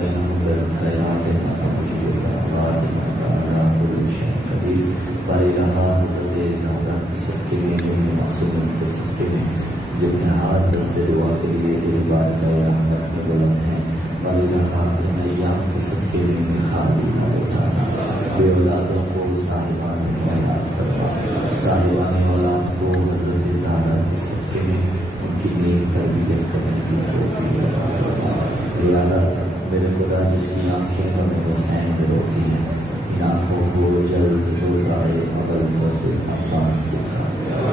بينهم بالخيرات إنك مجيب الدعوات إنك على كل شيء قدير بارگاہ حضرت زہرا سب کے لیے جن معصوم کے سب کے لیے جن کے ہاتھ دستے دعا کے لیے تیری بارگاہ رحمت میں بلند ہیں بارگاہ ایام کے سب کے لیے خالی نہ اٹھانا بے اولادوں کو صاحبان اولاد کرنا صاحبان اولاد کو حضرت زہرا کے سب کے لیے ان کی نیک تربیت کرنے کی توفیق عطا فرما یا اللہ میرے خدا جس کی آنکھیں ہمیں حسین سے روتی ہیں ان آنکھوں کو جلد روزائے عمل فرض عباس دکھا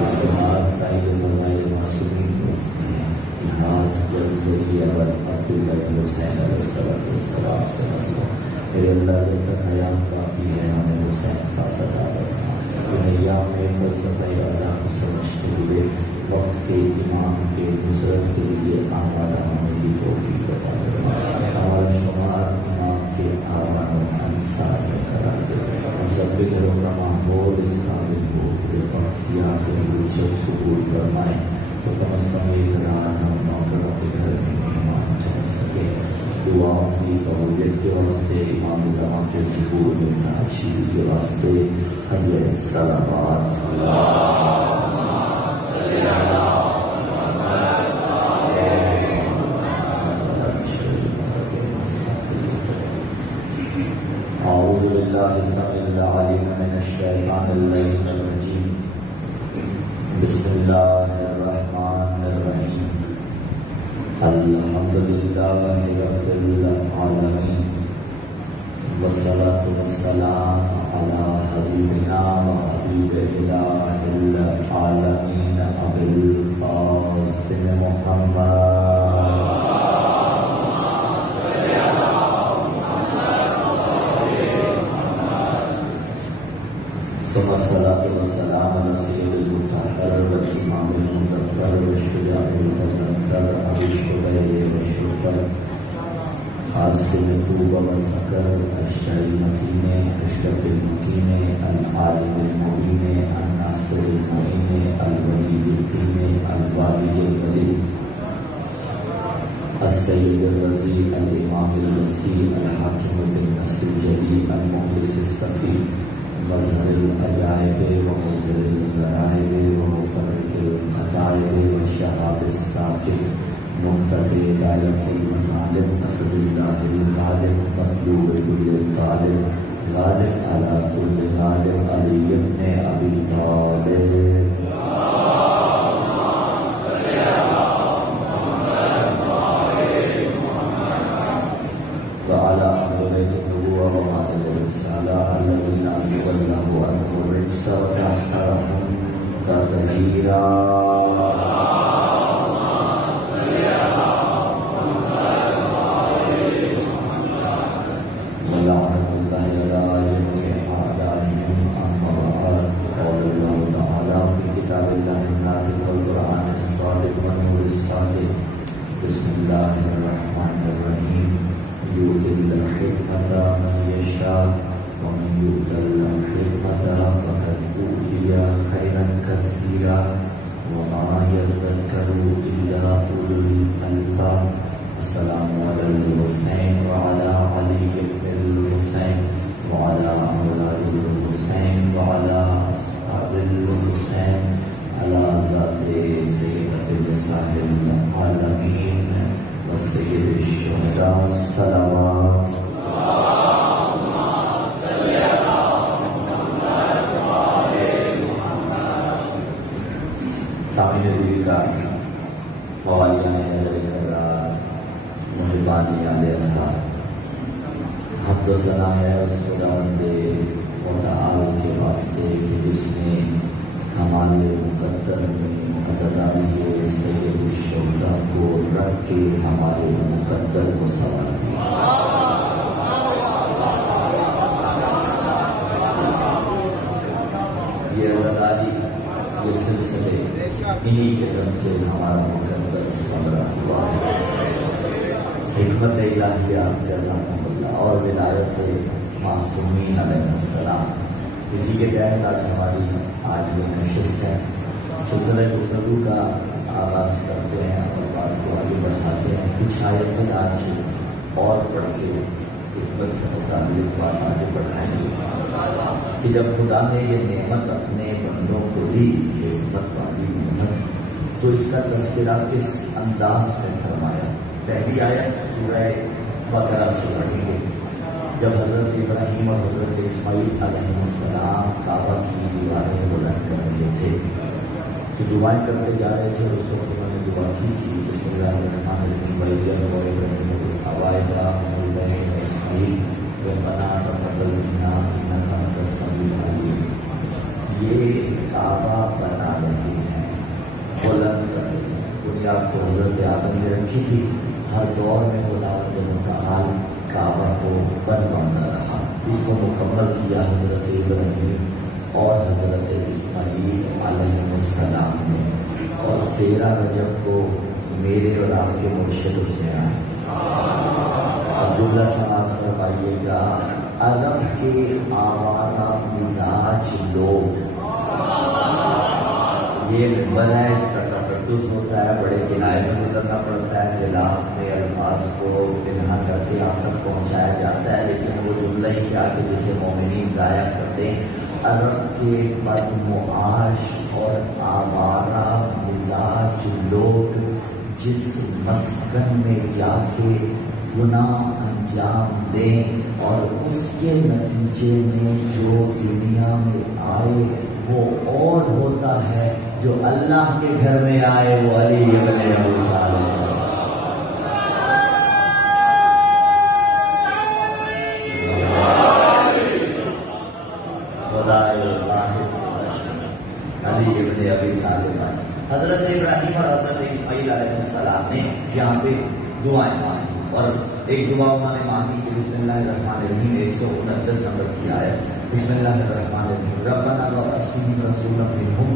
اس کے ہاتھ تائید فضائل معصومین ہوتی ہیں یہ ہاتھ جلد ذریعہ عبد عبداللہ حسین علیہ السلام سے مسئلہ میرے اللہ جب تک حیات باقی ہے ہمیں حسین خاص عطا تھا ان ایام میں فلسفہ اعظم سمجھتے ہوئے وقت کے امام کے نصرت کے لیے آمادہ ہونے کی توفیق عطا فرما ہمارا شمار امام کے آوان و انصار میں قرار دے ہم سب کے گھروں کا ماحول اس قابل ہو کہ وقت کی آخری جب قبول فرمائیں تو کم از کم ایک رات ہم نوکروں کے گھر میں مہمان ٹھہر سکے دعاؤں کی قبولیت کے واسطے امام زمان کے قبول میں تعشیر کے واسطے حضرت صلوات أعوذ بالله السميع العليم من الشيطان اللعين الرجيم بسم الله الرحمن الرحيم الحمد لله رب العالمين والصلاة والسلام على حبيبنا وحبيب إله العالمين أبي القاسم محمد ثم الصلاة والسلام على سيد المطهر والإمام المظفر والشجاع المظفر أبي الشبير والشكر حاصل طوبى والسكر الشعر المتين أشرف المتين العالم المبين الناصر المعين الولي الكريم الوالي الولي السيد الرزي الإمام الوسيع الحاكم بالنصر الجليل المخلص الصفي مظهر العجائب ومظهر الغرائب ومفرق القطائب والشهاب الساكن مقتدي دائرة المطالب أسد الله الغالب مطلوب كل طالب غالب على كل غالب علي بن أبي طالب وعلى أهل بيت النبوة وعلى الرسالة الذين أذهب الله عنه الرجس وطهرهم تطهيرا ولعنة الله على جميع أعدائهم أما بعد قال الله تعالى في كتاب الله الناطق والقرآن الصادق والنور الصادق بسم الله الرحمن الرحيم يؤتي الحكمة من يشاء ومن يؤت الحكمة فقد أوتي خيرا كثيرا وما يذكر إلا أولو الألباب السلام على الحسين وعلى علي بن الحسين وعلى أولاد الحسين وعلى أصحاب الحسين على ذات سيدة نساء العالمين وسيد الشهداء الصلوات سامعین عزیز کا موالیان حیدر کرار محبانی علیہ تھا حمد و ثنا ہے اس خداوند متعال کے واسطے کہ جس نے ہمارے مقدر میں عزداری سید الشہداء کو رکھ کے ہمارے مقدر کو سوار دیا یہ عزداری یہ سلسلے انہی کے دم سے ہمارا مقدر سمرا ہوا ہے حکمت الہیہ جزاکم اللہ اور ولایت معصومین علیہ السلام اسی کے تحت آج ہماری آٹھویں نشست ہے سلسلہ گفتگو کا آغاز کرتے ہیں اور بات کو آگے بڑھاتے ہیں کچھ آیتیں آج اور پڑھ کے خدمت سے متعلق بات آگے بڑھائیں گے کہ جب خدا نے یہ نعمت اپنے بندوں کو دی، یہ حکمت والی نعمت، تو اس کا تذکرہ کس انداز میں فرمایا؟ پہلی آیت سورہ بقرہ سے پڑھیں گے، جب حضرت ابراہیم اور حضرت اسماعیل علیہ السلام کعبہ کی دیواریں بلند کر رہے تھے، تو دعائیں کرتے جا رہے تھے، اور اس وقت انہوں نے دعا کی تھی بسم اللہ الرحمن الرحیم وَإِذْ ابراہیم قواعد البیت واسماعیل ربنا تقبل منا انک انت السمیع العلیم۔ یہ کعبہ بنا رہے ہیں، بلند کر رہے ہیں۔ بنیاد تو حضرت آدم نے رکھی تھی، ہر دور میں خداوند متعال کعبہ کو بنواتا رہا، اس کو مکمل کیا حضرت ابراہیم اور حضرت اسماعیل علیہ السلام نے، اور 13 رجب کو میرے اور آپ کے مرشد اس میں آئے۔ عبداللہ سماعت فرمائیے گا، عرب کے آوارہ مزاج لوگ، یہ ممبر ہے، اس کا تقدس ہوتا ہے، بڑے کنارے میں گزرنا پڑتا ہے، خلاف میں الفاظ کو پنہا کر کے آپ تک پہنچایا جاتا ہے، لیکن وہ جملہ ہی کیا کہ جسے مومنین ضائع کرتے ہیں۔ عرب کے بدمعاش اور آوارہ مزاج لوگ جس مسکن میں جا کے گناہ انجام دیں اور اس کے نتیجے میں جو دنیا میں آئے وہ اور ہوتا ہے، جو اللہ کے گھر میں آئے وہ علی ابن ابی طالب۔ علی ابن ابی طالب، حضرت ابراہیم اور حضرت اسماعیل علیہ السلام نے یہاں پہ دعائیں مانگی، اور ایک دعا انہوں نے مانگی کہ بسم اللہ الرحمن الرحیم 129 نمبر کی آیت، بسم اللہ الرحمن الرحیم ربنا وابعث فیہم رسولا منہم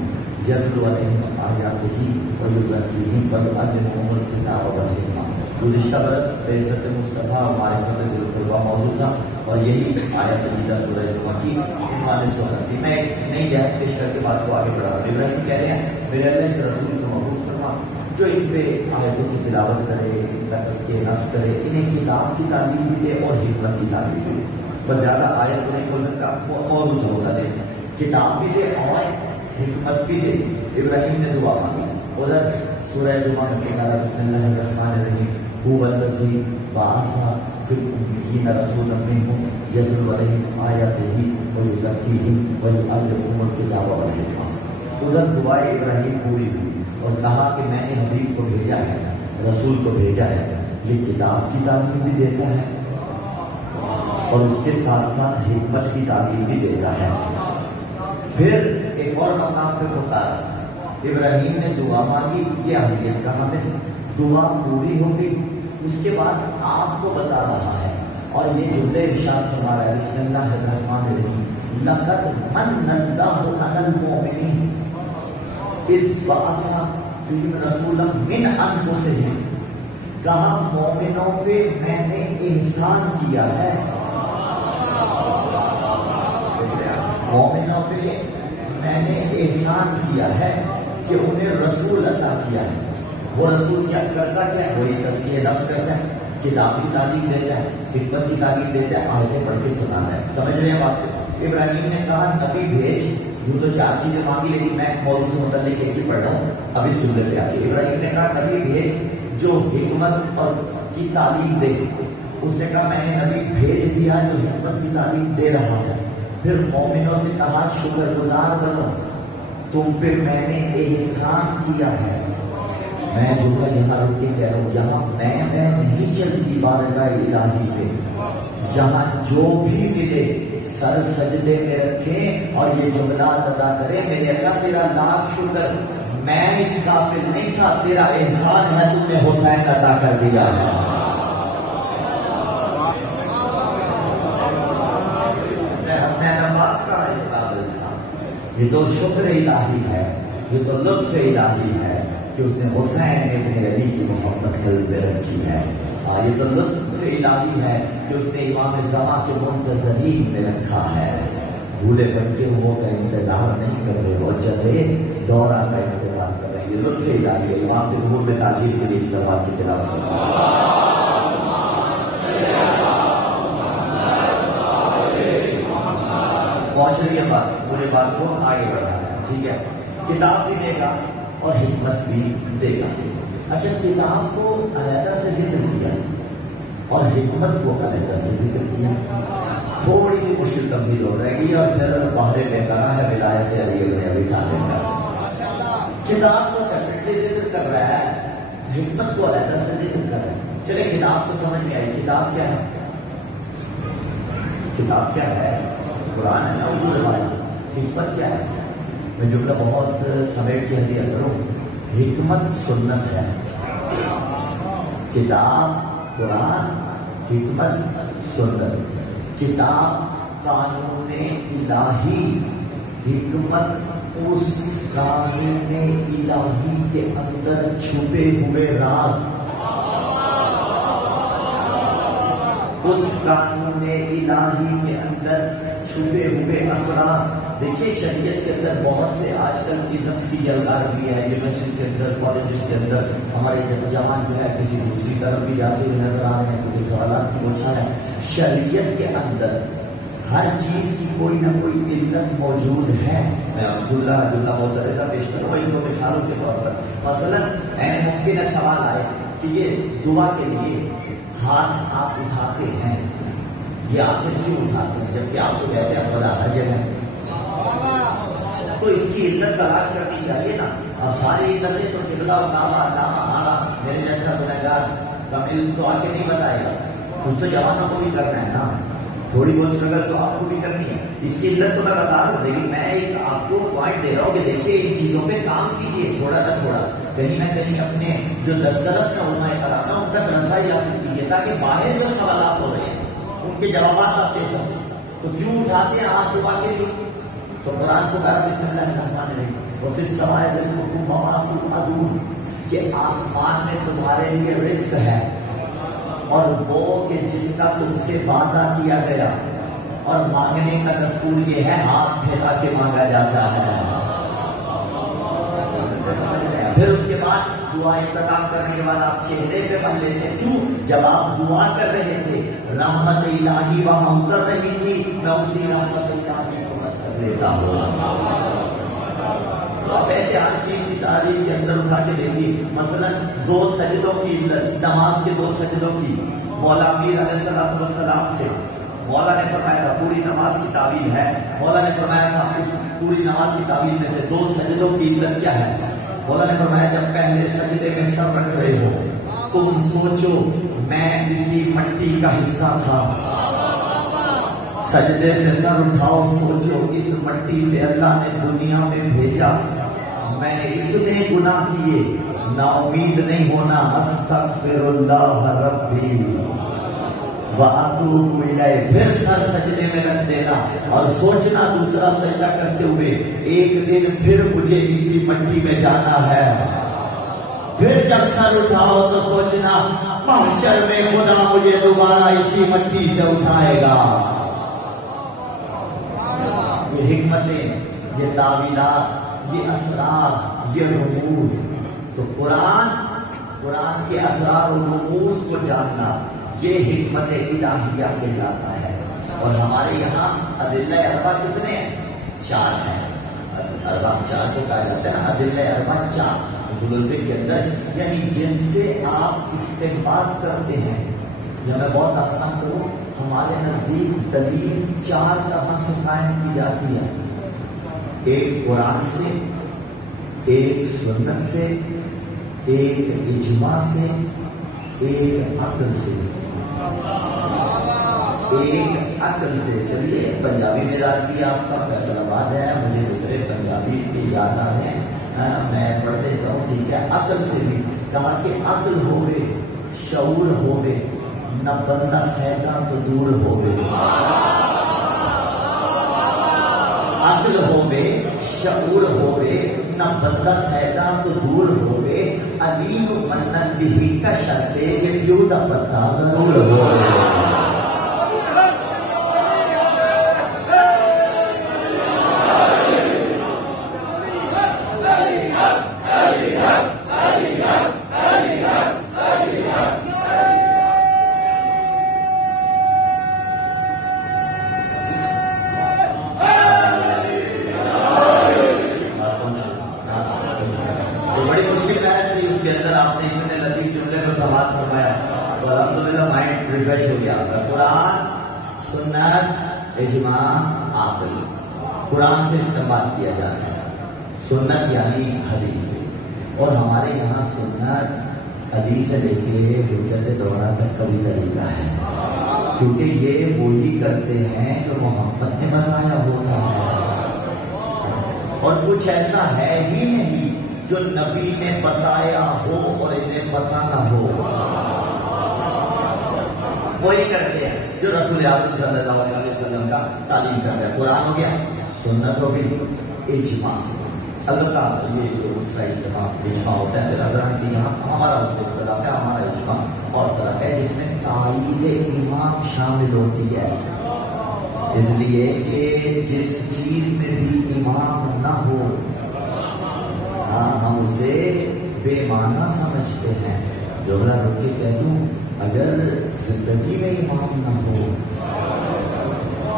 یتلو علیہم آیاتہ ویزکیہم ویعلمہم الکتاب والحکمہ۔ گزشتہ برس بعثت مصطفیٰ اور معرفت ذی القربیٰ موضوع تھا، اور یہی آیت جدیدہ سورہ جمعہ کی عنوان سورت تھی۔ میں ایک نئی جہت پیش کر کے بات کو آگے بڑھا رہا ہوں۔ ابراہیم کہہ رہے ہیں میرے اللہ کے رسول کو مبعوث فرما، جو ان پہ آیتوں کی تلاوت کرے، ان کا تذکیہ نفس کرے، انہیں کتاب کی تعلیم بھی دے اور حکمت کی تعلیم بھی دے۔ بس زیادہ آیت کو نہیں کھول سکتا، وہ موضوع سے ہوتا دے، کتاب بھی دے اور حکمت بھی دے۔ ابراہیم نے دعا مانگی، ادھر سورہ جمعہ میں کہا بسم اللہ الرحمن الرحیم هو الذی بعث فی الامیین رسولا منہم یتلو علیہم آیاتہ ویزکیہم ویعلمہم الکتاب والحکمہ۔ ادھر دعائے ابراہیم پوری ہوئی اور کہا کہ میں نے حبیب کو بھیجا ہے، رسول کو بھیجا ہے، یہ کتاب کی تعلیم بھی دیتا ہے اور اس کے ساتھ ساتھ حکمت کی تعلیم بھی دیتا ہے۔ پھر ایک اور مقام پہ پکارا، ابراہیم نے دعا مانگی، یہ اہلیت کا عمل ہے، دعا پوری ہوگی، اس کے بعد آپ کو بتا رہا ہے، اور یہ جملے ارشاد فرما رہا ہے بسم اللہ الرحمن الرحیم لقد من اللہ علی المؤمنین اذ بعث فیہم رسولا من انفسہم، کہا مومنوں پہ میں نے احسان کیا ہے، مومنوں پہ میں نے احسان کیا ہے کہ انہیں رسول عطا کیا ہے۔ وہ رسول کیا کرتا ہے؟ وہی تزکیہ نفس کرتا ہے، کتاب کی تعلیم دیتا ہے، حکمت کی تعلیم دیتا ہے، آیتیں پڑھ کے سناتا ہے۔ سمجھ رہے ہیں بات کو؟ ابراہیم نے کہا نبی بھیج، یوں تو 4 چیزیں مانگی، لیکن میں موضوع سے متعلق ایک ہی پڑھ رہا ہوں، ابھی سننے پہ آتی۔ ابراہیم نے کہا نبی بھیج جو حکمت اور کی تعلیم دے، اس نے کہا میں نے نبی بھیج دیا جو حکمت کی تعلیم دے رہا ہے۔ پھر مومنوں سے کہا شکر گزار بنو، تم پہ میں نے احسان کیا ہے۔ میں جملہ یہاں رک کے کہہ رہا ہوں، یہاں میں نہیں چلتی بارگاہ الہی پہ، یہاں جو بھی ملے سر سجدے میں رکھیں اور یہ جملات ادا کریں، میرے اللہ تیرا لاکھ شکر، میں اس قابل نہیں تھا، تیرا احسان ہے تم نے حسین عطا کر دیا ہے۔ میں حسین عباس کا اس قابل تھا۔ یہ تو شکر الہی ہے، یہ تو لطف الہی ہے کہ اس نے حسین ابن علی کی محبت قلب میں رکھی ہے۔ یہ تو لطف الہی ہے کہ اس نے امام زمان کے منتظرین میں رکھا ہے۔ بھولے بھٹکے ہو کا انتظار نہیں کر رہے، وہ جگہ دورہ کا انتظار کر رہے ہیں۔ یہ لطف الہی ہے۔ امام کے ظہور میں تاجیل کے لیے اس بات کی تلاوت پہنچ رہی ہے بات، مجھے بات کو آگے بڑھانا ہے، ٹھیک ہے؟ کتاب بھی دے گا اور حکمت بھی دے گا۔ اچھا، کتاب کو علیحدہ سے ذکر کیا اور حکمت کو علیحدہ سے ذکر کیا، تھوڑی سی مشکل تبدیل ہو رہے گی، اور پھر باہر میں کرا ہے ولایت علی ابن ابی طالب کا۔ کتاب کو سیپریٹلی ذکر کر رہا ہے، حکمت کو علیحدہ سے ذکر کر رہا ہے۔ چلے کتاب تو سمجھ میں آئی، کتاب کیا ہے؟ کتاب کیا ہے؟ قرآن ہے نا، اردو روایت۔ حکمت کیا ہے؟ میں جملہ بہت سمیٹ کے دیا کروں، حکمت سنت ہے، کتاب قرآن، حکمت سنت۔ کتاب قانون الہی، حکمت اس قانون الہی کے اندر چھپے ہوئے راز، اس قانون الہی کے اندر چھپے ہوئے اسرار۔ دیکھیے شریعت کے اندر بہت سے آج کل ازمس کی جلدار بھی ہے، یونیورسٹی کے اندر، کالجز کے اندر ہمارے جوان جو ہے کسی دوسری طرف بھی جاتے ہوئے نظر آ رہے ہیں، کیونکہ سوالات کی بوچھا ہے۔ شریعت کے اندر ہر چیز کی کوئی نہ کوئی علت موجود ہے۔ میں عبداللہ معترضہ پیش کروں ان دو مثالوں کے طور پر۔ مثلاً ممکن ہے سوال آئے کہ یہ دعا کے لیے ہاتھ آپ اٹھاتے ہیں، یہ آخر کیوں اٹھاتے ہیں جبکہ آپ تو کہتے ہیں خدا ہر جگہ ہے؟ تو اس کی علت تلاش کرنی چاہیے نا۔ اور ساری علتیں تو قبلہ و کعبہ علامہ آلہ میرے جیسا گنہگار کامل تو آ کے نہیں بتائے گا، کچھ تو جوانوں کو بھی کرنا ہے نا، تھوڑی بہت اسٹرگل تو آپ کو بھی کرنی ہے۔ اس کی علت تو میں بتا رہا ہوں، لیکن میں ایک آپ کو پوائنٹ دے رہا ہوں کہ دیکھیے ان چیزوں پہ کام کیجیے، تھوڑا نہ تھوڑا، کہیں نہ کہیں اپنے جو دسترس میں علماء کرام ہے ان تک رسائی حاصل کیجیے، تاکہ باہر جو سوالات ہو رہے ہیں ان کے جوابات آپ دے سکیں۔ تو کیوں اٹھاتے ہیں ہاتھ دعا کے لیے؟ تو قرآن کو کہا بسم اللہ الرحمن الرحیم وفی السماء رزقکم وما توعدون، کہ آسمان میں تمہارے لیے رزق ہے اور وہ کہ جس کا تم سے وعدہ کیا گیا، اور مانگنے کا دستور یہ ہے ہاتھ پھیلا کے مانگا جاتا ہے۔ پھر اس کے بعد دعا انتظام کرنے کے بعد آپ چہرے پہ پڑھ لیتے، کیوں؟ جب آپ دعا کر رہے تھے رحمت الہی وہاں اتر رہی تھی، میں اسی رحمت الہی کو بس کر لیتا ہوں۔ تو آپ ایسے ہر چیز کی تاریخ کے اندر اٹھا کے دیکھیے، مثلا 2 سجدوں کی نماز کے 2 سجدوں کی مولا امیر علیہ السلام سے مولا نے فرمایا تھا، پوری نماز کی تعبیر ہے، مولا نے فرمایا تھا اس پوری نماز کی تعبیر میں سے 2 سجدوں کی علت کیا ہے؟ مولا نے فرمایا جب پہلے سجدے میں سر رکھ رہے ہو تم سوچو میں اسی مٹی کا حصہ تھا، سجدے سے سر اٹھاؤ، سوچو اس مٹی سے اللہ نے دنیا میں بھیجا، میں نے اتنے گناہ کیے، نا امید نہیں ہونا، استغفر اللہ ربی واتوب الیہ، پھر سر سجدے میں رکھ دینا اور سوچنا دوسرا سجدہ کرتے ہوئے ایک دن پھر مجھے اسی مٹی میں جانا ہے، پھر جب سر اٹھاؤ تو سوچنا محشر میں خدا مجھے دوبارہ اسی مٹی سے اٹھائے گا۔ یہ حکمتیں، یہ تعویلات، یہ اسرار، یہ رموز، تو قرآن کے اسرار و رموز کو جاننا یہ حکمت الہیہ کہلاتا ہے۔ اور ہمارے یہاں ادلہ اربع کتنے ہیں؟ 4 ہیں، اربع 4 کو کہا جاتا ہے، ادلہ اربع 4 اصول الفقہ کے اندر، یعنی جن سے آپ استنباط کرتے ہیں، یا میں بہت آسان کروں، ہمارے نزدیک دلیل 4 طرح سے قائم کی جاتی ہے، ایک قرآن سے، ایک سنت سے، ایک اجماع سے، ایک عقل سے، ایک عقل سے۔ چلیے پنجابی میرا بھی آپ کا فیصل آباد ہے، مجھے دوسرے پنجابی کی یاد آ رہے ہیں، میں پڑھ دیتا ہوں، ٹھیک ہے؟ عقل سے بھی کہا کہ عقل ہوئے، شعور ہوئے، نہ بندہ سہتا تو دور ہوئے، عقل ہوئے، شعور ہوئے، نہ بندہ سہتا تو دور ہوئے، علیم منن بھی کا شرطے کہ پیو دا پتا ضرور ہوئے۔ سنت اجماع عقل، قرآن سے استنباط کیا جاتا ہے، سنت یعنی حدیث، اور ہمارے یہاں سنت حدیث سے لے کے حجت دورہ تک کا بھی طریقہ ہے، کیونکہ یہ وہی کرتے ہیں جو محمد نے بتایا ہوتا ہے، اور کچھ ایسا ہے ہی نہیں جو نبی نے بتایا ہو اور انہیں پتہ نہ ہو، وہی کرتے ہیں جو رسول اعظم صلی اللہ علیہ وسلم کا تعلیم کرتا ہے۔ قرآن ہو گیا، سنت ہو گئی، اجماع۔ البتہ یہ جو دوسرا اجماع ہوتا ہے پھر حضرت کی یہاں ہمارا اس سے اختلاف ہے، ہمارا اجماع اور طرح ہے جس میں تائید امام شامل ہوتی ہے، اس لیے کہ جس چیز میں بھی امام نہ ہو ہم اسے بے معنی سمجھتے ہیں۔ جو میں رک کے کہہ دوں اگر زندگی میں امام نہ ہو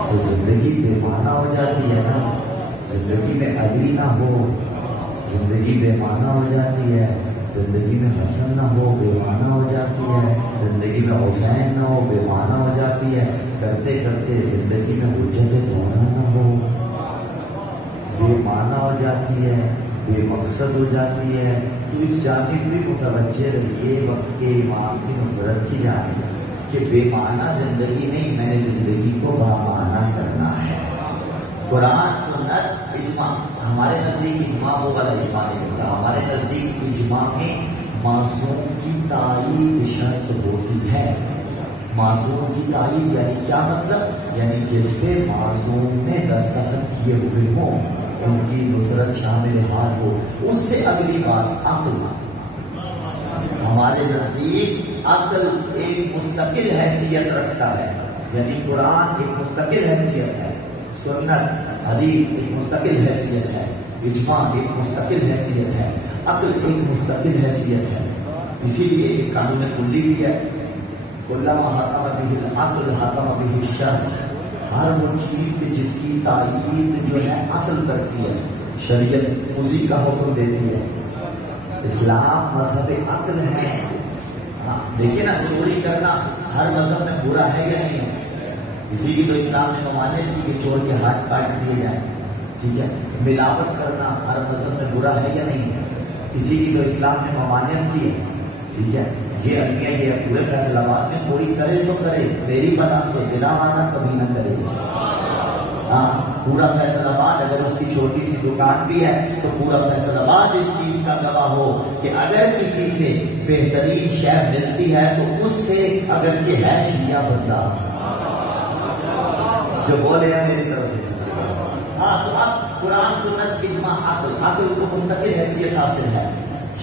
تو زندگی بے معنی ہو جاتی ہے نا، زندگی میں علی نہ ہو زندگی بے معنی ہو جاتی ہے، زندگی میں حسن نہ ہو بے معنی ہو جاتی ہے، زندگی میں حسین نہ ہو بے معنی ہو جاتی ہے، کرتے کرتے زندگی میں حجت دورہ نہ ہو بے معنی ہو جاتی ہے، بے مقصد ہو جاتی ہے۔ تو اس جانب بھی متوجہ رہیے وقت کے امام کی نصرت کی جانب کہ بے معنی زندگی نہیں، میں نے زندگی کو بامعنی کرنا ہے۔ قرآن سنت اجماع، ہمارے نزدیک اجماع وہ والا اجماع نہیں ہوتا، ہمارے نزدیک اجماع میں معصوم کی تائید شرط ہوتی ہے۔ معصوم کی تائید یعنی کیا مطلب؟ یعنی جس پہ معصوم نے دستخط کیے ہوئے ہوں، ان کی نصرت شامل حال ہو، اس سے اگلی بات عقل۔ ہمارے نزدیک عقل ایک مستقل حیثیت رکھتا ہے، یعنی قرآن ایک مستقل حیثیت ہے، سنت حدیث ایک مستقل حیثیت ہے، اجماع ایک مستقل حیثیت ہے، عقل ایک مستقل حیثیت ہے۔ اسی لیے ایک قانون کلی بھی ہے، کلما حکم بہ العقل حکم بہ الشرع، ہر وہ چیز کہ جس کی تائید جو ہے عقل کرتی ہے، شریعت اسی کا حکم دیتی ہے۔ اسلام مذہب عقل ہے۔ دیکھیے نا، چوری کرنا ہر مذہب میں برا ہے یا نہیں ہے؟ اسی کی تو اسلام نے ممانعت کی کہ چور کے ہاتھ کاٹ دیے جائیں، ٹھیک ہے۔ ملاوٹ کرنا ہر مذہب میں برا ہے یا نہیں ہے؟ اسی کی تو اسلام نے ممانعت کی ہے، ٹھیک ہے۔ یہ انیا یہ پورے فیصلہ آباد میں کوئی کرے تو کرے میری بنا سے، بلا مانا کبھی نہ کرے۔ ہاں، پورا فیصل آباد اگر اس کی چھوٹی سی دکان بھی ہے تو پورا فیصل آباد اس چیز کا گواہ ہو کہ اگر کسی سے بہترین شے ملتی ہے تو اس سے اگرچہ ہے شیعہ بندہ جو بولے ہیں میری طرف سے۔ ہاں، تو اب قرآن سنت اجماع عقل کو مستقل حیثیت حاصل ہے۔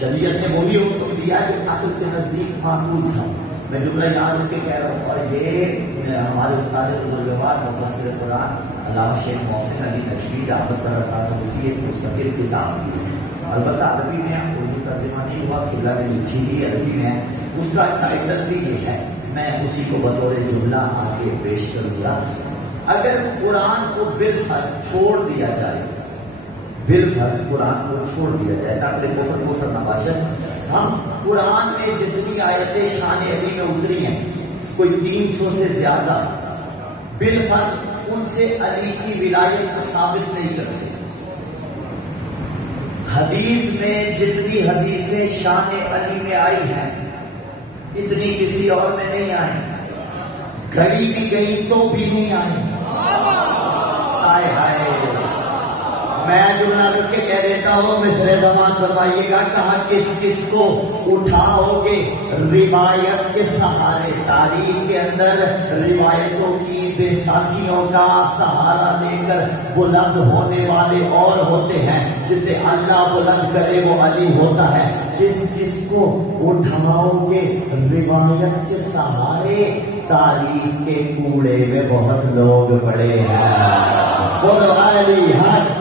شریعت نے وہی حکم دیا جو عقل کے نزدیک معقول تھا۔ میں جملہ یاد رکھ کے کہہ رہا ہوں، اور یہ ہمارے استاد بزرگوار مفسر قرآن علامہ شیخ محسن علی نقوی دعوت برکاتہ کی ایک مستقل کتاب کی ہے، البتہ عربی میں اردو ترجمہ نہیں ہوا، قبلہ نے لکھی تھی عربی میں، اس کا ٹائٹل بھی یہ ہے، میں اسی کو بطور جملہ آگے پیش کروں گا۔ اگر قرآن کو بالفرض چھوڑ دیا جائے، بالفرض قرآن کو چھوڑ دیا جائے تاکہ کفر کو کرنا باشد، ہم قرآن میں جتنی آیتیں شان علی میں اتری ہیں کوئی 300 سے زیادہ، بالفرض ان سے علی کی ولایت کو ثابت نہیں کرتے۔ حدیث میں جتنی حدیثیں شان علی میں آئی ہیں اتنی کسی اور میں نہیں آئی، گھڑی بھی گئی تو بھی نہیں آئی۔ ہائے ہائے، میں جملہ رکھ کے کہہ دیتا ہوں، مصر زبان فرمائیے گا، کہا کس کس کو اٹھاؤ گے روایت کے سہارے؟ تاریخ کے اندر روایتوں کی بے ساکھیوں کا سہارا لے کر بلند ہونے والے اور ہوتے ہیں، جسے اللہ بلند کرے وہ علی ہوتا ہے۔ کس کس کو اٹھاؤ گے روایت کے سہارے؟ تاریخ کے کوڑے میں بہت لوگ پڑے ہیں، بولو علی حق۔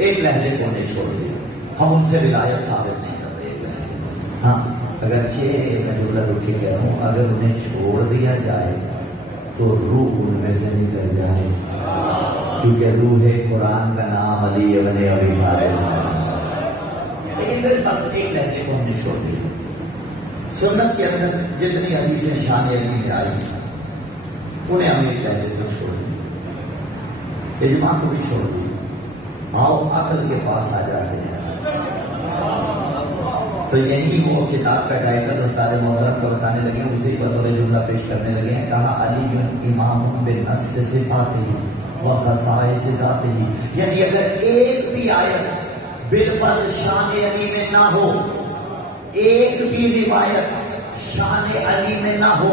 ایک لہجے کو نہیں چھوڑ دیا، ہم ان سے ولایت ثابت نہیں کرتے ایک لہجے۔ ہاں اگرچہ میں جو رکھ کے کہہ رہا ہوں، اگر انہیں چھوڑ دیا جائے تو روح ان میں سے نکل جائے، کیونکہ روح قرآن کا نام علی ابن ابی طالب ہے۔ لیکن پھر فقط ایک لہجے کو ہم نے چھوڑ دیا۔ سنت کے اندر جتنی حدیثیں شان علی میں آئی انہیں ہم ایک لہجے کو چھوڑ دیا، اجماع کو بھی چھوڑ دیا، آؤ عقل کے پاس آ جاتے ہیں۔ تو یہی وہ کتاب کا ٹائٹل استاد محترم کو بتانے لگے ہیں، اسی بطور جملہ پیش کرنے لگے ہیں۔ کہا علی امام بالنص صفاتہ و خصائص ذاتہ، یعنی اگر ایک بھی آیت بالفرض شان علی میں نہ ہو، ایک بھی روایت شان علی میں نہ ہو،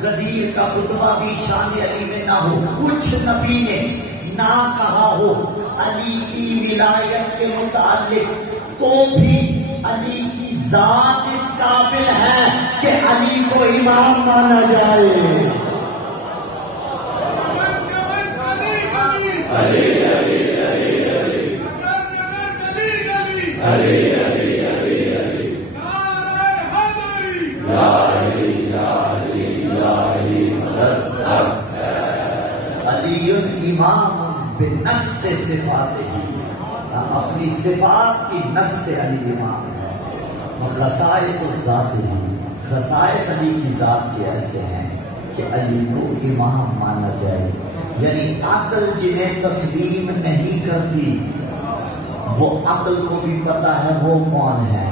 غدیر کا خطبہ بھی شان علی میں نہ ہو، کچھ نبی نے نہ کہا ہو علی کی ولایت کے متعلق، تو بھی علی کی ذات اس قابل ہے کہ علی کو امام مانا جائے۔ علی علی علی علی علی علی علی علی علی علی امام بنص صفاتہ، اپنی صفات کی نص سے علی امام ہے۔ خصائص ذاتہ، خصائص علی کی ذات کے ایسے ہیں کہ علی کو امام مانا جائے، یعنی عقل جنہیں تسلیم نہیں کرتی، وہ عقل کو بھی پتا ہے وہ کون ہے،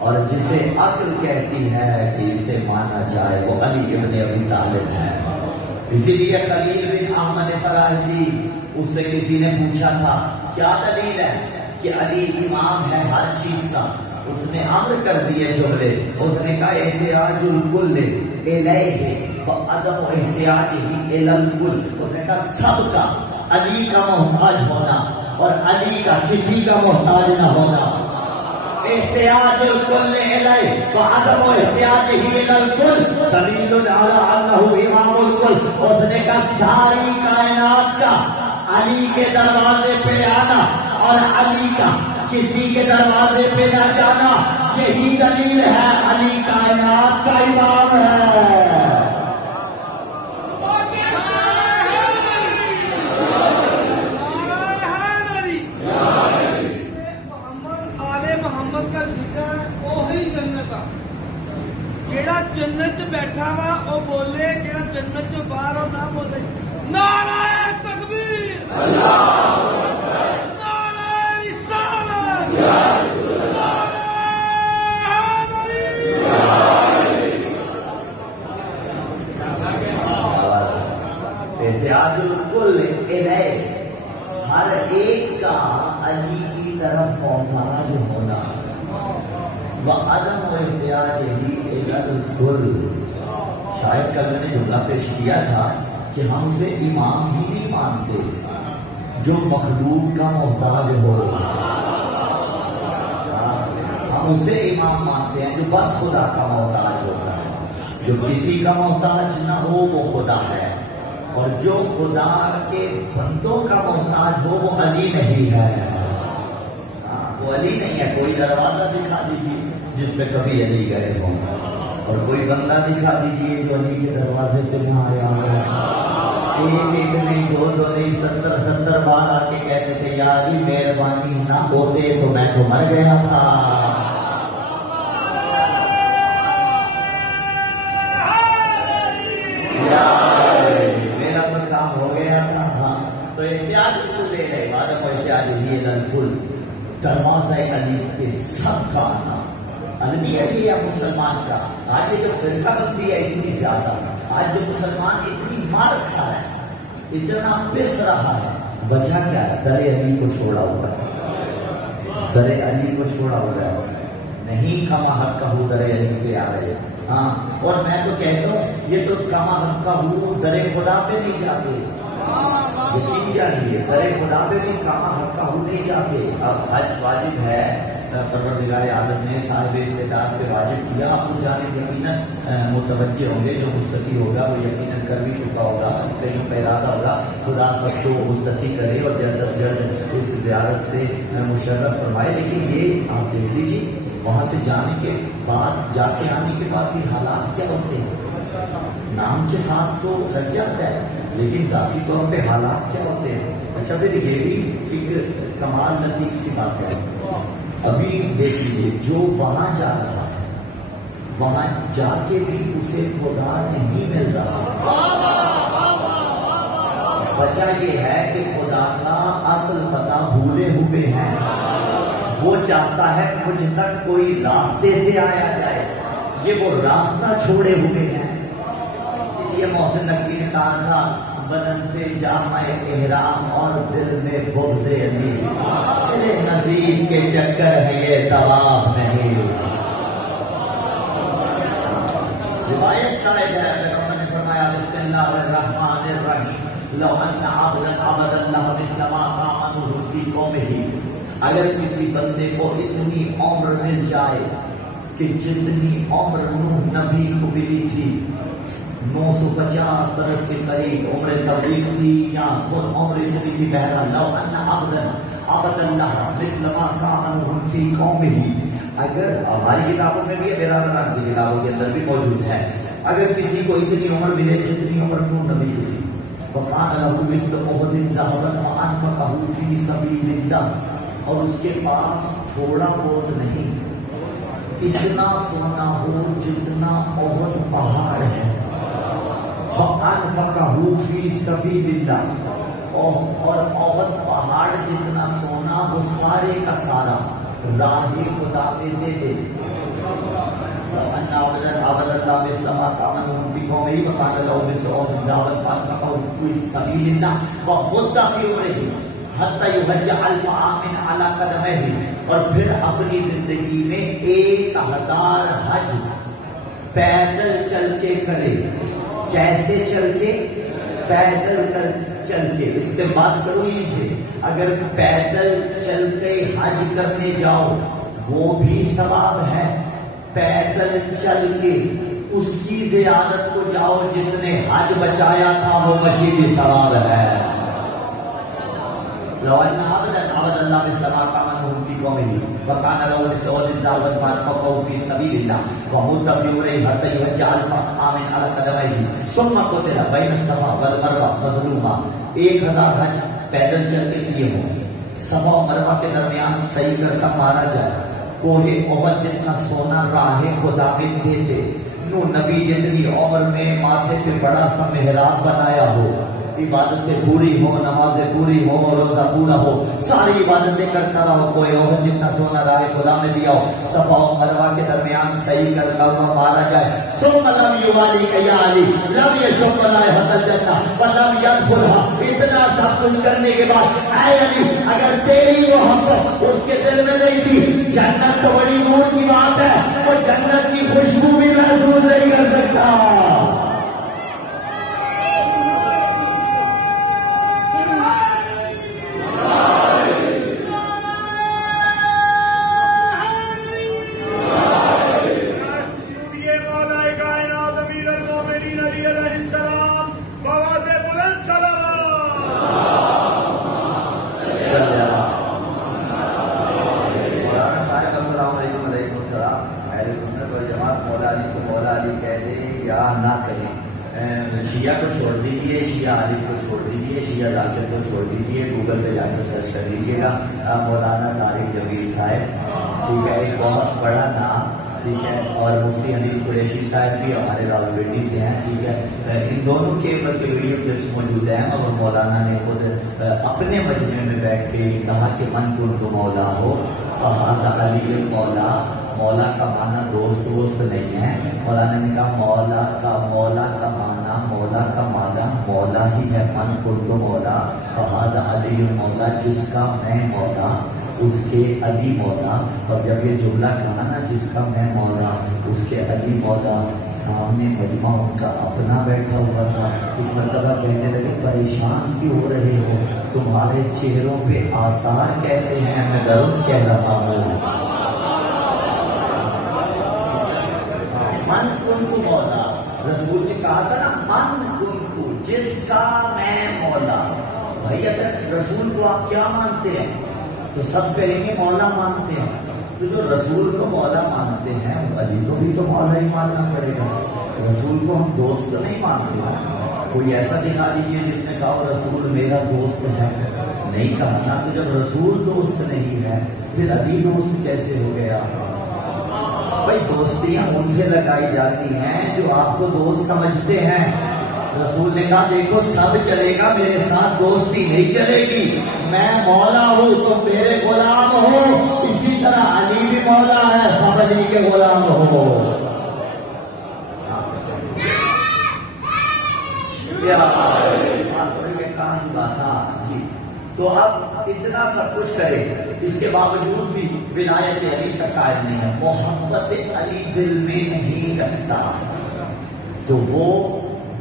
اور جسے عقل کہتی ہے کہ اسے مانا جائے وہ علی ابن ابی طالب ہے۔ اسی لیے خلیل بن احمد فراہیدی، اس سے کسی نے پوچھا تھا کیا دلیل ہے کہ علی امام ہے ہر چیز کا؟ اس نے امر کر دیے جملے، اس نے کہا احتیاج الکل الیہ وعدم احتیاجہ الی الکل، اس نے کہا سب کا علی کا محتاج ہونا اور علی کا کسی کا محتاج نہ ہونا۔ احتیاج الکل الیہ وعدم احتیاجہ الی الکل دلیل علی انہ امام الکل، اس نے کہا ساری کائنات کا علی کے دروازے پہ آنا اور علی کا کسی کے دروازے پہ نہ جانا، یہی دلیل ہے علی کائنات کا امام ہے۔ محمد کا ذکر وہی جنت آ جیڑا جنت بیٹھا وا او بولے، جیڑا جنت چ باہر او نہ بولے۔ نعرہ تکبیر، اللہ اکبر، نعرہ رسالت، یا رسول اللہ، احتیاج الکل الیہ، ہر ایک کا علی کی طرف محتاج ہونا، وعدم احتیاجہ الی الکل۔ شاید کل میں نے جملہ پیش کیا تھا کہ ہم اسے امام ہی نہیں مانتے جو مخلوق کا محتاج ہو، ہم اسے امام مانتے ہیں جو بس خدا کا محتاج ہوتا ہے، جو کسی کا محتاج نہ ہو وہ خدا ہے، اور جو خدا کے بندوں کا محتاج ہو وہ علی نہیں ہے، وہ علی نہیں ہے۔ کوئی دروازہ دکھا دیجیے جس پہ کبھی علی گئے ہوں، اور کوئی بندہ دکھا دیجیے جو علی کے دروازے پہ نہ آیا ہو۔ ایک نہیں، دو نہیں، 70 بار آ کے کہتے تھے یا علی مہربانی نہ ہوتے تو میں تو مر گیا تھا۔ میرا تو کام ہو گیا تھا۔ ہاں تو احتیاج کو لے رہے بعد میں احتیاج ہی الکل، دروازہ علی پہ سب کا آنا۔ المیہ ہے مسلمان کا، آج یہ جو فرقہ بندی ہے اتنی زیادہ، آج جو مسلمان اتنی مار کھا ہے، اتنا پس رہا ہے، وجہ کیا ہے؟ در علی کو چھوڑا ہوا ہے، در علی کو چھوڑا ہوا ہے، نہیں کما حق کا ہو در علی پہ آ رہے۔ ہاں اور میں تو کہتا ہوں یہ تو کما حق کا ہو در خدا پہ نہیں جاتے۔ یقین کیا لیے کرے خدا پہ بھی کہاں حق کا ہو نہیں جاتے. اب حج واجب ہے, پروردگار عالم نے صاحب استطاعت پہ واجب کیا. آپ اس جانب یقیناً متوجہ ہوں گے, جو مستطیع ہوگا وہ یقیناً کر بھی چکا ہوگا, کہیں پیرادہ ہوگا. خدا سب کو مستطیع کرے اور جلد از جلد اس زیارت سے مشرف فرمائے. لیکن یہ آپ دیکھ لیجیے وہاں سے جانے کے بعد, جا کے آنے کے بعد بھی حالات کیا ہوتے ہیں. نام کے ساتھ تو لگ جاتا ہے لیکن ذاتی طور پہ حالات کیا ہوتے ہیں. اچھا پھر یہ بھی ایک کمال لطیف سی بات ہے. ابھی دیکھ لیجیے جو وہاں جا رہا ہے وہاں جا کے بھی اسے خدا نہیں مل رہا. وجہ یہ ہے کہ خدا کا اصل پتہ بھولے ہوئے ہیں. وہ چاہتا ہے مجھ تک کوئی راستے سے آیا جائے, یہ وہ راستہ چھوڑے ہوئے ہیں. یہ محسن نقوی نے کہا تھا بدن پہ جامع احرام اور دل میں بغض علی, میرے نصیب کے چکر ہے یہ طواف نہیں. روایت شاید ہے پیغمبر نے فرمایا بسم اللہ الرحمن الرحیم لو ان عبدا عبد اللہ مثل ما آمنوا فی قومہ. اگر کسی بندے کو اتنی عمر مل جائے کہ جتنی عمر نوح نبی کو ملی تھی, 950 برس کے قریب عمر تبلیغ تھی, یا خود عمر اتنی تھی. بہرحال لو ان عبدا عبد اللہ مثل ما كانوا فی قومہ. اگر ہماری کتابوں میں بھی ہے, برادران کی کتابوں کے اندر بھی موجود ہے, اگر کسی کو اتنی عمر ملے جتنی عمر نوح نبی کی تھی, وَقَانَ لَهُ مِثْلُ أُحُدٍ ذَهَبًا وَأَنفَقَهُ فِي سَبِيلِ اللَّهِ, اور اس کے پاس تھوڑا بہت نہیں, اتنا سونا ہو جتنا احد پہاڑ ہے. وَأَنفَقَهُ فِي سَبِيلِ اللَّهِ, اور احد پہاڑ جتنا سونا وہ سارے کا سارا راہ خدا میں دے دے. عبد اللہ مثل ما كانوا في قومه وقال له مثل أحد ذهبا فأنفقه في سبيل الله ومد في عمره حتى يحج 1000 عام على قدميه. اور پھر اپنی زندگی میں 1000 حج پیدل چل کے کرے. کیسے چل کے؟ پیدل چل کے. اس پہ بات کرو یہ سے, اگر پیدل چل کے حج کرنے جاؤ وہ بھی ثواب ہے, پیدل چل کے اس کی زیارت کو جاؤ جس نے حج بچایا تھا وہ مشیدی ثواب ہے. لو ان عبدا عبد اللہ مثل ما كانوا في قومه وكان له مثل أحد ذهبا فأنفقه في سبيل الله ومد في عمره حتى يحج 1000 عام على قدميه ثم قتل بين الصفا والمروہ مظلوما. 1000 حج پیدل چل کے کیے ہوں, صفا و مروہ کے درمیان صحیح کرتا مارا جائے. کوہ احد جتنا سونا راہ خدا میں دے دے. نو نبی جتنی عمر میں ماتھے پہ بڑا سا محراب بنایا ہو, عبادتیں پوری ہو, نمازیں پوری ہو, روزہ پورا ہو, ساری عبادتیں کرتا رہو. کوئی اور جتنا سونا راہ خدا میں دیا ہو, صفا و مروہ کے درمیان صحیح کرتا ہوا مارا جائے. ثم لم يواليك يا علي لم يشق رائحة الجنة ولم يدخلها. اتنا سب کچھ کرنے کے بعد اے علی اگر تیری محبت اس کے دل میں نہیں تھی, جنت تو بڑی دور کی بات ہے, وہ جنت کی خوشبو بھی محسوس نہیں کر سکتا. شیعہ کو چھوڑ دیجیے, شیعہ عالم کو چھوڑ دیجیے, شیعہ ذاکر کو چھوڑ دیجیے, گوگل پہ جا کر سرچ کر لیجیے گا مولانا طارق جمیل صاحب, ٹھیک ہے, ایک بہت بڑا نام, ٹھیک ہے, اور مفتی حنیف قریشی صاحب بھی ہمارے راولپنڈی سے ہیں, ٹھیک ہے. ان دونوں کے ویڈیو کلپس موجود ہیں, اور مولانا نے خود اپنے مجمع میں بیٹھ کے کہا کہ من کنت مولا ہو فہذا علی مولا. مولا کا معنی دوست وست نہیں ہے. مولانا نے کہا مولا کا معنی مولا کا معنی مولا ہی ہے. من کنت مولا فہذا علی مولا, جس کا میں مولا اس کے علی مولا. اور جب یہ جملہ کہا نا جس کا میں مولا اس کے علی مولا، سامنے مجمع ان کا اپنا بیٹھا ہوا تھا. ایک مرتبہ کہنے لگے پریشان کیوں ہو رہے ہو، تمہارے چہروں پہ آثار کیسے ہیں؟ میں درست کہہ رہا ہوں. من کنت مولا، رسول نے کہا تھا نا من کنت، جس کا میں مولا. بھائی اگر رسول کو آپ کیا مانتے ہیں تو سب کہیں گے مولا مانتے ہیں. تو جو رسول کو مولا مانتے ہیں علی کو بھی تو مولا ہی ماننا پڑے گا. رسول کو ہم دوست تو نہیں مانتے. کوئی ایسا دکھا دیجیے جس نے کہا رسول میرا دوست ہے. نہیں کہا نا. تو جب رسول دوست نہیں ہے پھر علی دوست کیسے ہو گیا؟ بھائی دوستیاں ان سے لگائی جاتی ہیں جو آپ کو دوست سمجھتے ہیں. رسول نے کہا دیکھو سب چلے گا، میرے ساتھ دوستی نہیں چلے گی. میں مولا ہوں تو میرے غلام ہو، اسی طرح علی بھی مولا ہے، سب علی کے غلام ہو. جی تو اب اتنا سب کچھ کرے، اس کے باوجود بھی ولایت علی کا قائل نہیں ہے، محبت علی دل میں نہیں رکھتا تو وہ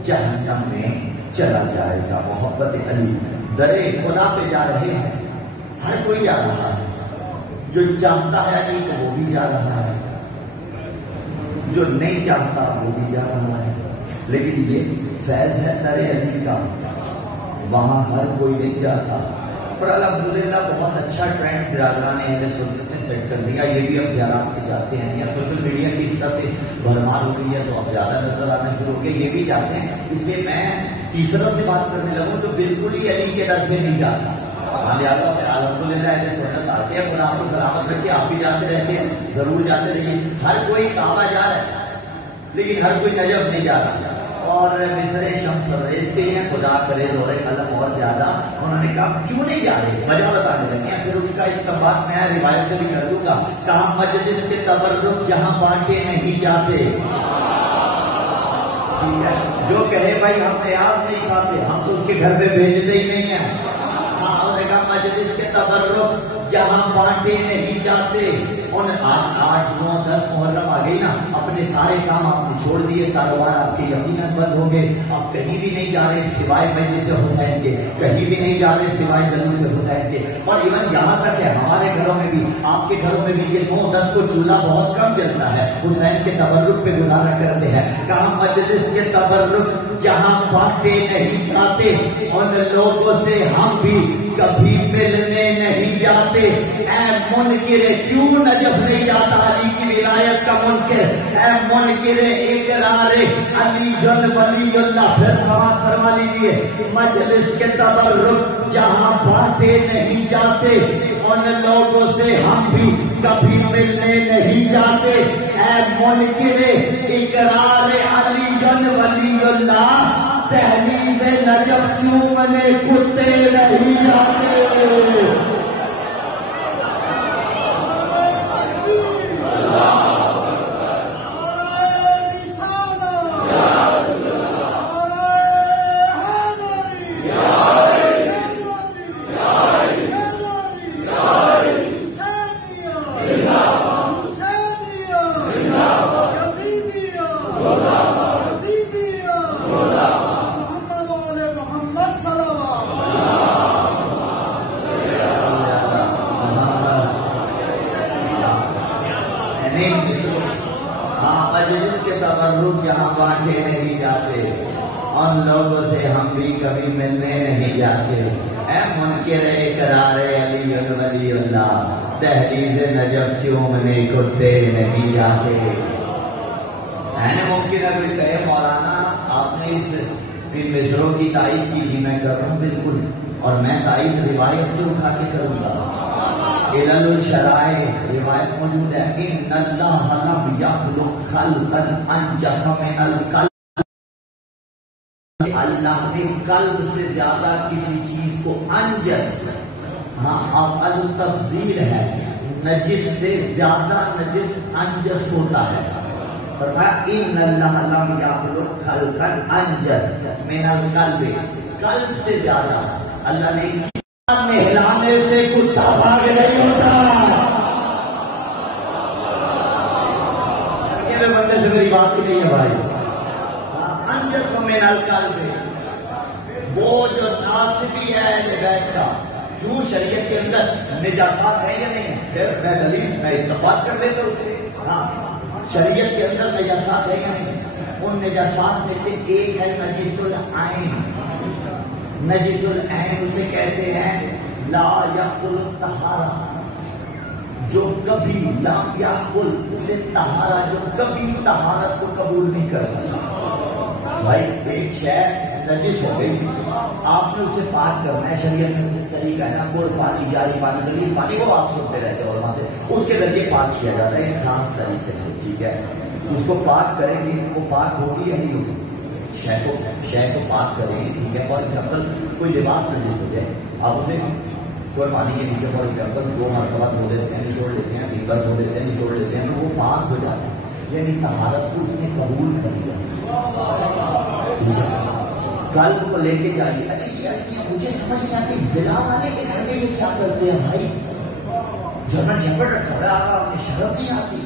جہنم میں چلا جائے گا. محبت علی درے خدا پہ جا رہے ہیں، ہر کوئی جا رہا ہے. جو چاہتا ہے علی کو وہ بھی جا رہا ہے، جو نہیں چاہتا وہ بھی جا رہا ہے. لیکن یہ فیض ہے درے علی کا، وہاں ہر کوئی نہیں جاتا. اور الحمدللہ بہت اچھا ٹرینڈ برادران اہل سنت نے سیٹ کر دیا. یہ بھی اب زیارات پہ جاتے ہیں یا سوشل میڈیا کی اس طرح سے بھرمار ہو گئی ہے تو اب زیادہ نظر آنا شروع ہو گیا. یہ بھی جاتے ہیں. اس لیے میں تیسروں سے بات کرنے لگوں تو بالکل ہی علی کے در پہ نہیں جاتا. لہٰذا الحمدللہ اہل سنت آتے ہیں، خدا آپ کو سلامت رکھے. آپ بھی جاتے رہتے ہیں، ضرور جاتے رہیے. ہر کوئی کعبہ جا رہا ہے لیکن ہر کوئی نجف نہیں جا رہا. اور مصر شمس ریز کے ہیں، خدا کرے دور قلم اور زیادہ. انہوں نے کہا کیوں نہیں جا رہے، وجہ بتانے لگے ہیں. پھر اس کا استنباط میں روایت سے بھی کر دوں گا. کہا مجلس کے تبرک جہاں بانٹے نہیں جاتے. ٹھیک ہے، جو کہے بھائی ہم نیاز نہیں کھاتے، ہم تو اس کے گھر پہ بھیجتے ہی نہیں ہیں. انہوں نے کہا مجلس کے تبرک جہاں بانٹے نہیں جاتے. اور آج 9-10 محرم آ گئی نا، اپنے سارے کام آپ نے چھوڑ دیے، کاروبار آپ کے یقیناً بند ہو گئے. اب کہیں بھی نہیں جا رہے سوائے مجلس حسین کے، کہیں بھی نہیں جا رہے سوائے جلوس حسین کے. اور ایون یہاں تک ہے ہمارے گھروں میں بھی، آپ کے گھروں میں بھی یہ 9-10 کو چولہا بہت کم جلتا ہے، حسین کے تبرک پہ گزارا کرتے ہیں. کہا مجلس کے تبرک جہاں بانٹے نہیں جاتے، ان لوگوں سے ہم بھی کبھی ملنے نہیں جاتے. اے منکر کیوں نجف نہیں جاتا علی کی ولایت کا منکر؟ اے منکر اقرار علی جن ولی اللہ. پھر سماعت فرما لیجیے. مجلس کے تبرک جہاں بانٹے نہیں جاتے، ان لوگوں سے ہم بھی کبھی ملنے نہیں جاتے. اے منکر اقرار علی جن ولی اللہ، تحلیل نجف چومنے کتے نہیں جاتے. مجلس کے تبرک جہاں بانٹے نہیں جاتے، ان لوگوں سے ہم بھی کبھی ملنے نہیں جاتے. اے منکر اقرار علی ولی اللہ، دہلیز نجف چومنے کتے نہیں جاتے. ممکن ہے کوئی کہے مولانا آپ نے ان مصروں کی تائید کی تھی. میں کر رہا ہوں بالکل، اور میں تائید روایت سے اٹھا کے کروں گا. علل الشرائع روایت موجود ہے. ان اللہ لم یخلق خلقا انجس من القلب. اللہ نے قلب سے زیادہ کسی چیز کو انجس، افعل تفضیل ہے، نجس سے زیادہ نجس انجس ہوتا ہے. فرمایا ان اللہ لم یخلق خلقا انجس من القلب، قلب سے زیادہ. اللہ نے ہلانے سے کتا بھاگ نہیں ہوتا. اگلے بندے سے میری بات ہی نہیں ہے بھائی. انجس من القلب، وہ جو ناصبی ہے اہل بیت کا، کیوں شریعت کے اندر نجاسات ہے یا نہیں؟ پھر میں دلیل میں استفاد کر لیتا ہوں. ہاں شریعت کے اندر نجاسات ہے یا نہیں؟ ان نجاسات میں سے ایک ہے نجس العین. نجس العین اسے کہتے ہیں لا یقبل الطہارہ، جو کبھی لا یقبل الطہارہ، جو کبھی طہارت کو قبول نہیں کرتا. بھائی ایک شے نجس ہو گئی، آپ نے اسے پاک کرنا ہے. شریعت میں طریقہ ہے نا، کوئی پانی جاری پانی دلیل پانی، وہ آپ سنتے رہتے ہیں علماء سے، اس کے ذریعے پاک کیا جاتا ہے ایک خاص طریقے سے. ٹھیک ہے، اس کو پاک کریں گے، وہ پاک ہوگی یا نہیں ہوگی؟ شے کو پاک کریں گے. ٹھیک ہے، فار ایگزامپل کوئی لباس نجس ہو جائے، آپ اسے کوئی پانی کے نیچے فار ایگزامپل 2 مرتبہ دھو لیتے ہیں، نچوڑ لیتے ہیں، 3 بار دھو لیتے ہیں، نچوڑ لیتے ہیں، تو وہ پاک ہو جاتا ہے. یعنی طہارت کو اس نے قبول کر لیا. قلب کو لے کے جائیے. اچھا مجھے سمجھ نہیں آتی بلا والے کے گھر میں یہ کیا کرتے ہیں بھائی؟ جھگڑ رکھا رہا، انہیں شرم نہیں آتی.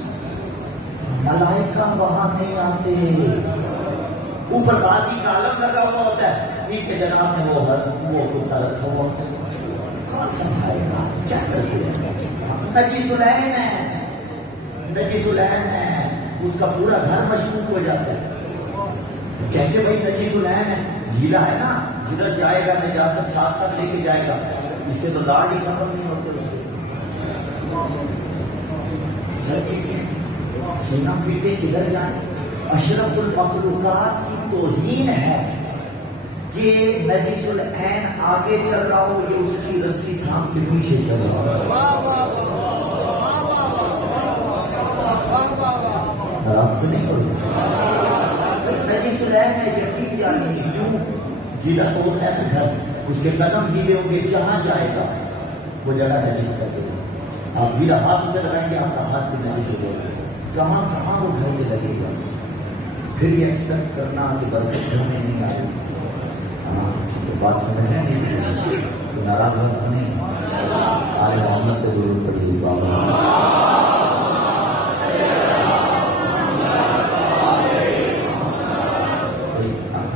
ملائکہ وہاں نہیں آتے، اوپر بازی کا عالم لگا ہوا ہوتا ہے، نیچے جناب نے وہ کتا رکھا ہوا ہوتا ہے. کون سمجھائے گا کیا کرتے ہیں؟ نجس العین ہے، نجس العین ہے، اس کا پورا گھر مشکوک ہو جاتا ہے. کیسے بھائی نجس العین ہے؟ گیلا ہے نا، جدھر جائے گا نجاست ساتھ ساتھ لے کے جائے گا. اس کے تو لاڈ ہی ختم نہیں ہوتے اس سے. سینا پیٹے کدھر جائیں؟ اشرف المخلوقات کی توہین ہے کہ نجس العین آگے چل رہا ہو، یہ اس کی رسی تھام کے پیچھے چل رہا ہو. راست نہیں ہو نجس العین ہے، یقین جانی. کیوں گیلا تو ہوتا ہے نا گھر، اس کے قدم گیلے ہوں گے، جہاں جائے گا وہ جگہ نجس کر دے گا. آپ گیلا ہاتھ سے لگائیں گے، آپ کا ہاتھ بھی نجس ہو جائے گا. کہاں کہاں وہ گھر میں لگے گا. پھر یہ ایکسپیکٹ کرنا کہ برکت گھر میں نہیں آئی. ہاں بات سمجھ رہے ہیں، ناراض وقت نہیں. آج محمد پہ ضرور پڑی بابا.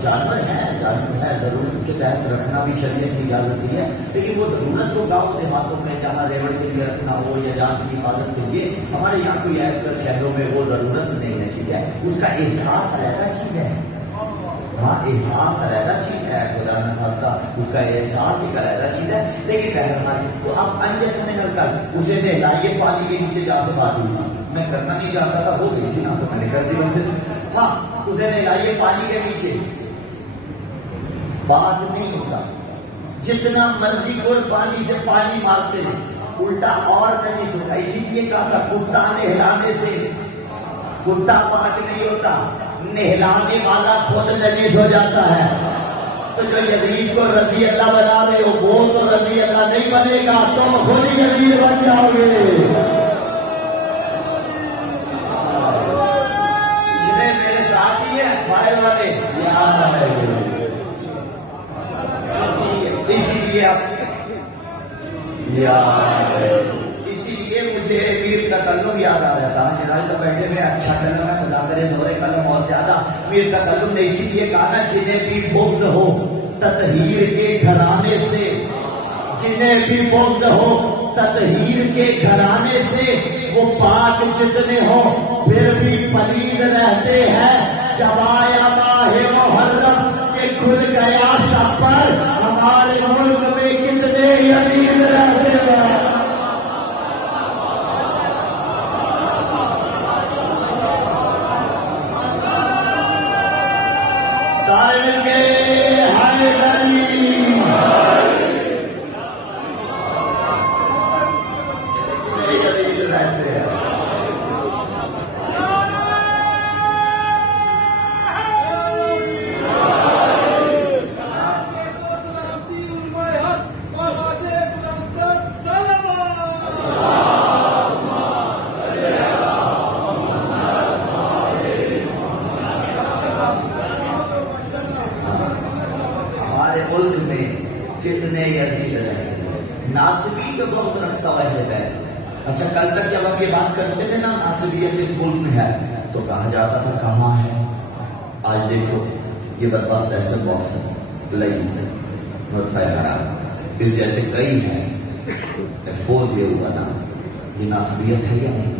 جانور ہے ضرورت کے تحت رکھنا بھی شریعت کی اجازت دی ہے، لیکن وہ ضرورت تو گاؤں دیہاتوں میں جہاں ریوڑ کے لیے رکھنا ہو یا جان کی حفاظت کے لیے. ہمارے یہاں کوئی ایسے شہروں میں وہ ضرورت نہیں ہے. ٹھیک ہے، اس کا احساس علیحدہ چیز ہے. ہاں احساس علیحدہ چیز ہے، خدا نہ خاصہ اس کا احساس ایک علیحدہ چیز ہے. لیکن بہرحال تو اب انجس من القلب، اسے نہلائیے پانی کے نیچے جا سے بات ہوئی تھی. میں کرنا نہیں چاہتا تھا، ہو گئی تھی نا تو میں نے کر دی. ہاں اسے نہلائیے پانی کے نیچے، بات نہیں ہوتا. جتنا مرضی کوئی پانی سے پانی مارتے ہیں الٹا اور نجس ہوتا. اسی لیے کہا تھا کتا نہلانے سے کتا پاک نہیں ہوتا، نہلانے والا خود نجس ہو جاتا ہے. تو جو یزید کو رضی اللہ بنا رہے ہو وہ تو رضی اللہ نہیں بنے گا، تم خود ہی یزید بن جاؤ گے. اس میں میرے ساتھ ہی ہے بھائی والے یاد ہے. اسی لیے مجھے میر کا کلم یاد آ رہا ہے. صاحب جناب تو بیٹھے میں اچھا کلم ہے، خدا کرے زور کلم اور زیادہ. میر کا کلم نے اسی لیے کہا نا جنہیں بھی بغض ہو تطہیر کے گھرانے سے، جنہیں بھی بغض ہو تطہیر کے گھرانے سے، وہ پاک جتنے ہوں پھر بھی پلید رہتے ہیں. جب آیا ماہ محرم کے کھل گیا سب پر، ہمارے ملک میں کتنے یزید رہتے ہیں. سارے مل کے حیدری یزید رہتے ہیں. ملک میں کتنے یزید رہتے ہیں. ناصبی تو بہت رکھتا ہوا اہل بیت، اچھا کل تک جب ہم یہ بات کرتے تھے نا ناصبیت اس ملک میں ہے تو کہا جاتا تھا کہاں ہے. آج دیکھو یہ بدبخت ایسے باکس ہے لئی نوٹفائی حرام اس جیسے کئی ہیں ایکسپوز یہ ہوا نا. یہ ناصبیت ہے یا نہیں؟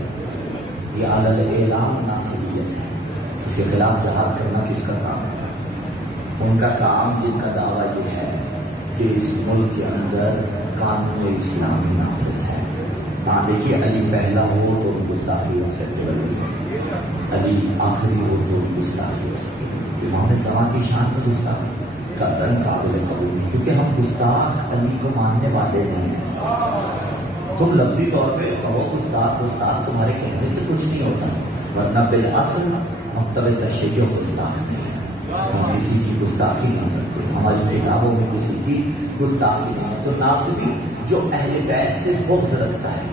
یہ اعلی اعلان ناصبیت ہے. اس کے خلاف جہاد کرنا کس کا کام ہے؟ ان کا کام جن کا دعویٰ یہ ہے کہ اس ملک کے اندر قانون اسلامی نافذ ہے. ہاں دیکھیے علی پہلا ہو تو گستاخی ہو سکتی ہے, علی آخری ہو تو گستاخی ہو سکتی ہے. امام زمان کی شان پر گستاخی قطعاً قابل قبول نہیں, کیونکہ ہم گستاخ علی کو ماننے والے نہیں ہیں. تم لفظی طور پہ کہو گستاخ گستاخ تمہارے کہنے سے کچھ نہیں ہوتا, ورنہ بالاصل مکتب تشیع گستاخ نہیں ہے. ہم کسی کی گستاخی نہیں کرتے, ہماری کتابوں میں کسی کی گستاخی نہیں ہے. تو ناصبی جو اہل بیت سے بغض رکھتا ہے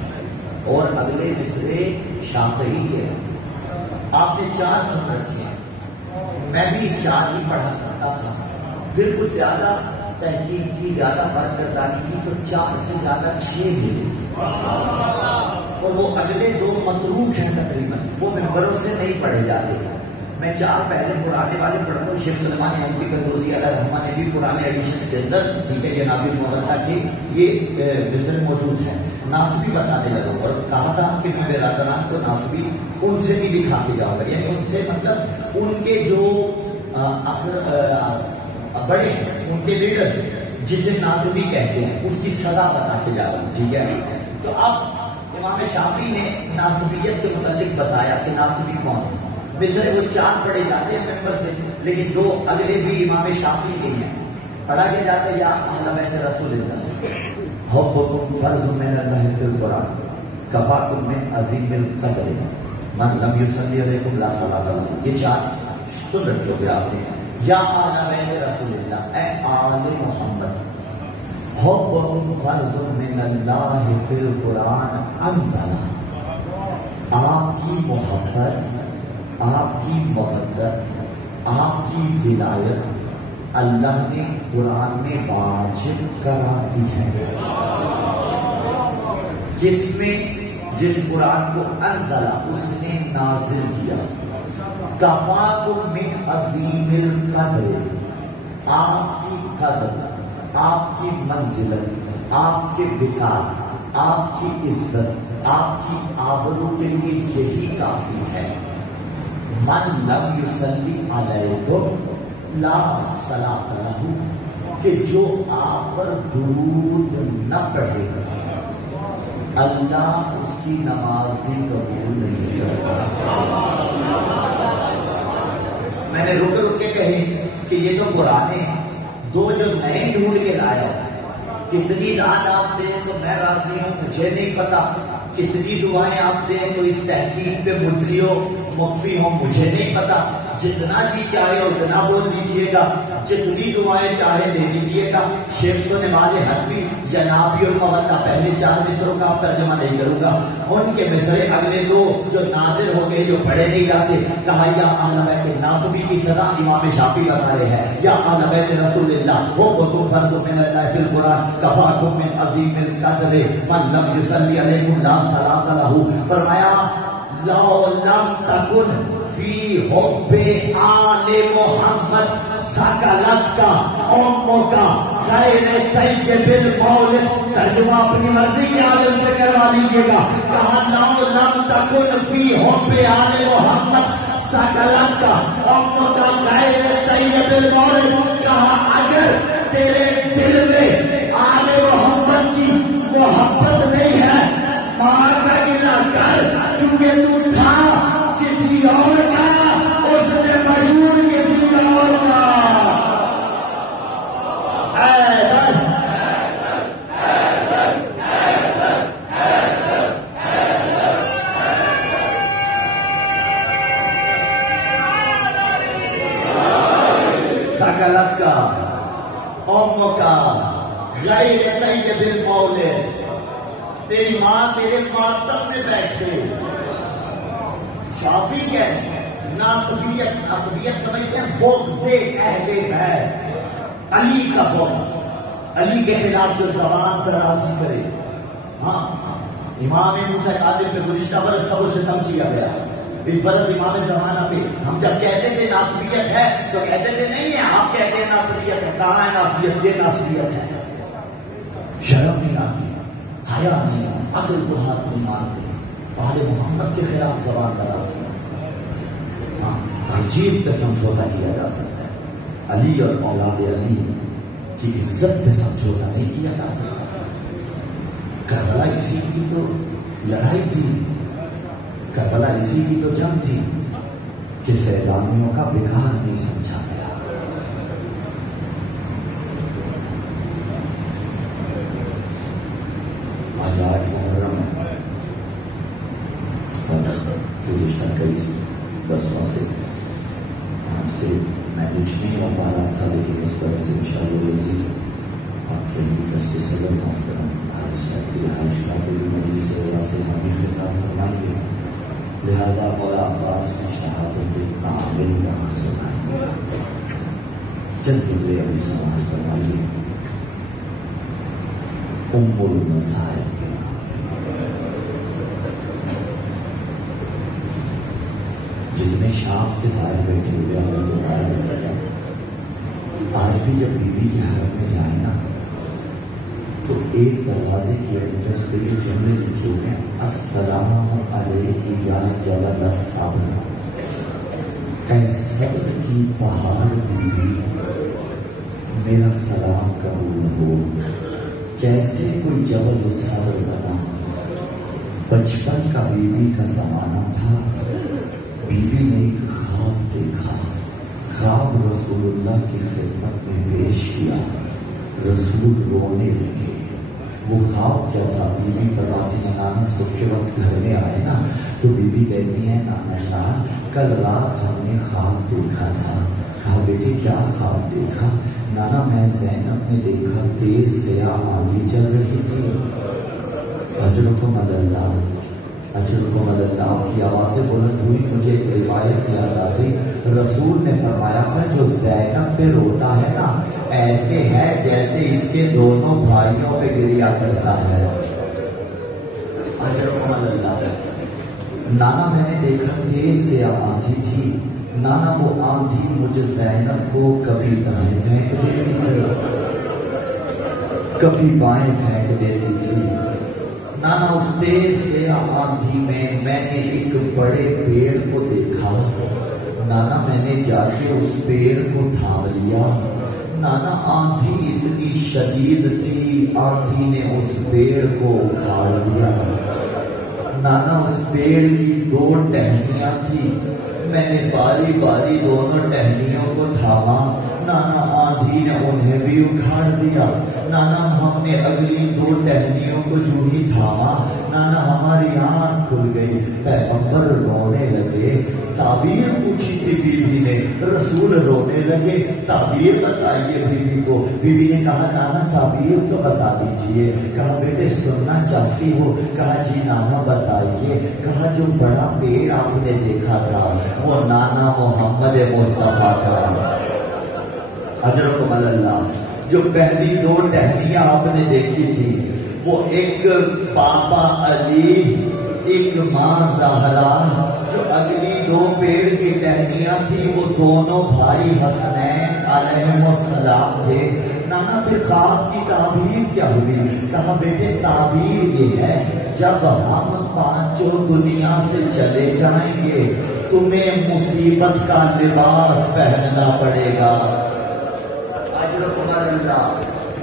اور اگلے مصرے شافعی کے, آپ نے 4 سن رکھے ہیں, میں بھی 4 ہی پڑھا کرتا تھا. پھر کچھ زیادہ تحقیق کی, زیادہ برکردانی کی تو 4 سے زیادہ 6 ملے, اور وہ اگلے 2 متروک ہیں تقریباً, وہ ممبروں سے نہیں پڑھے جاتے. میں 4 پہلے پرانے والے پڑھتا ہوں. شیخ سلمان حنفی قندوزی علیہ رحمہ نے بھی پرانے ایڈیشنز کے اندر ٹھیک ہے جناب الموتا کی یہ بزن موجود ہے. ناصبی بتانے لگا اور کہا تھا کہ میں برادران کو ناصبی ان سے بھی دکھا کے جاؤں گا, یعنی ان سے مطلب ان کے جو بڑے ہیں ان کے لیڈر جسے ناصبی کہتے ہیں اس کی سزا بتا کے جا رہا ہوں. ٹھیک ہے, تو اب امام شافعی نے ناصبیت کے متعلق بتایا کہ ناصبی کون ہے. مصر وہ 4 پڑھے جاتے ہیں ممبر سے, لیکن 2 اگلے بھی امام شافعی کے ہیں. پڑھا کے جاتے یا اہل بیت رسول اللہ حبکم فرض من اللہ فی القرآن کفاکم من عظیم القدر من لم یصلی علیکم لا صلاۃ لہ. یہ 4 سن رکھے ہو گے آپ نے. یا اہل بیت رسول اللہ, اے آل محمد, حبکم فرض من اللہ فی القرآن انزل, آپ کی محبت, آپ کی مودت, آپ کی ولایت اللہ نے قرآن میں واجب کرا دی ہے. جس قرآن کو انزلا اس نے نازل کیا. کفاکم من عظیم القدر, آپ کی قدر, آپ کی منزلت, آپ کے وقار, آپ کی عزت, آپ کی آبرو کے لیے یہی کافی ہے. من لم یصلی علیکم لا صلاۃ لہ, کہ جو آپ پر درود نہ پڑھے اللہ اس کی نماز بھی قبول نہیں کرتا. میں نے رک کے کہے کہ یہ تو پرانے ہیں, 2 جو نئے ڈھونڈ کے لایا, کتنی داد آپ دیں تو میں راضی ہوں, مجھے نہیں پتا. کتنی دعائیں آپ دیں تو اس تحقیق پہ مجزی ہو مخفی ہو مجھے نہیں پتا. جتنا جی چاہے اتنا بول دیجیے گا, جتنی دعائیں چاہے دے دیجیے گا. شیخ سننے والے حنفی یا نابی المودہ پہلے 4 مصروں کا آپ ترجمہ نہیں کروں گا, ان کے مصرے اگلے 2 جو نادر ہو گئے جو پڑھے نہیں جاتے. کہا یا اہل بیت ناصبی کی سزا امام شافعی بتا رہے ہیں. یا اہل بیت رسول اللہ حبکم فرض من اللہ فی القرآن کفاکم من عظیم القدر من لم یصلی علیکم لا صلاۃ لہ. فرمایا لو لم تکن فی حب آل محمد سکلت کا امو کا غیر طیب المولد. ترجمہ اپنی مرضی کے عالم سے کروا لیجیے گا. کہا لو لم تکن فی حب آل محمد سکلت کا امو کا غیر طیب المولد. کہا اگر تیرے دل میں آل محمد کی محبت نہیں ہے ماں کا گنا کر, کیونکہ تو تھا کسی اور کا, اس نے مشہور کسی اور کا. سکلت کا ام کا غیر طیب المولد, تیری ماں تیرے ماتم میں بیٹھے. شافعی کہتے ہیں ناصبیت سمجھتے ہیں بغض اہل بیت, علی کا بغض, علی کے خلاف جو زبان درازی کرے. ہاں امام موسیٰ کاظم پہ گزشتہ برس صبر و ستم کیا گیا. اس برس امام زمانہ پہ ہم جب کہتے تھے ناصریت ہے تو کہتے تھے نہیں ہے، آپ کہتے ہیں ناصریت ہے. کہاں ہے ناصریت؟ یہ ناصریت ہے. شرم نہیں آتی، حیا نہیں، عقل کو ہاتھ نہیں مارتے، آل محمد کے خلاف زبان دراز کرتے. ہر چیز پہ سمجھوتا کیا جا سکتا ہے، علی اور اولاد علی کی عزت پہ سمجھوتا نہیں کیا جا سکتا. کربلا کسی کی تو لڑائی تھی، کربلا اسی کی تو جنگ تھی کہ سیلانیوں کا بگاڑ نہیں سمجھا گیا. آج محرم گزشتہ کئی برسوں سے آپ سے میں کچھ نہیں ہو پا رہا تھا، لیکن اس وقت سے انشاءاللہ عزیز آپ کے مجلس کے صدر محترم صاحب کی رہائش کا پوری مجلس سے ہمیں خطاب فرمائیے. لہذا مولا عباس کی شہادت کامل یہاں سے آئیں. چند جملے ابھی سماعت فرمائیے. ام المصائب کے نام جتنے شام کے ظاہر بیٹھے ہوئے ہمیں تو آج بھی جب بیوی کے حرم میں جائیں نا تو ایک دروازے کی ایڈریس پہ یہ جملے لکھے ہوئے ہیں، السلام علیک یا جبل الصبر. اے صبر کی پہاڑ بیوی میرا سلام قبول ہو. کیسے کوئی جبل الصبر بنا. بچپن کا بیوی کا زمانہ تھا. بیوی نے ایک خواب دیکھا، خواب رسول اللہ کی خدمت میں پیش کیا. رسول رونے لگے. وہ خواب کیا تھا؟ بیوی فرماتی ہے نانا صبح کے وقت گھر میں آئے نا تو بیوی کہتی ہے نانا جان کل رات ہم نے خواب دیکھا تھا. کہا بیٹے کیا خواب دیکھا؟ نانا میں زینب نے دیکھا تیز سیاہ آندھی چل رہی تھی. اجرکم اللہ، اجرکم اللہ کی آوازیں بلند ہوئی. مجھے ایک روایت یاد آ گئی، رسول نے فرمایا تھا جو زینب پہ روتا ہے نا ایسے ہے جیسے اس کے دونوں بھائیوں پہ گریا کرتا ہے. اجرکم اللہ. نانا میں نے دیکھا تیز سیاہ آندھی تھی. نانا وہ آندھی مجھے زینب کو کبھی دائیں پھینک دیتی تھی، کبھی بائیں پھینک دیتی تھی. نانا اس تیز سیاہ آندھی میں نے ایک بڑے پیڑ کو دیکھا. نانا میں نے جا کے اس پیڑ کو تھام لیا. نانا آندھی اتنی شدید تھی، آندھی نے اس پیڑ کو اکھاڑ دیا. نانا اس پیڑ کی 2 ٹہنیاں تھی، میں نے باری باری دونوں ٹہنیوں کو تھاما. نانا آندھی نے انہیں بھی اکھاڑ دیا. نانا ہم نے اگلی 2 ٹہنیوں کو جو ہی تھاما نانا ہماری آنکھ کھل گئی. پیغمبر رونے لگے. تعبیر پوچھی تھی بیوی نے، رسول رونے لگے. تعبیر بتائیے بیوی کو. بیوی نے کہا نانا تعبیر تو بتا دیجئے. کہا بیٹے سننا چاہتی ہو؟ کہا جی نانا بتائیے. کہا جو بڑا پیڑ آپ نے دیکھا تھا وہ نانا محمد مصطفیٰ کا. اجرکم اللہ. جو پہلی 2 ٹہنیاں آپ نے دیکھی تھی وہ ایک پاپا علی ایک ماں زہرا. جو اگلی 2 پیڑ کی ٹہنیاں تھی وہ دونوں بھائی حسنین علیہم السلام تھے. نانا پھر خواب کی تعبیر کیا ہوئی؟ کہا بیٹے تعبیر یہ ہے جب ہم 5 دنیا سے چلے جائیں گے تمہیں مصیبت کا لباس پہننا پڑے گا.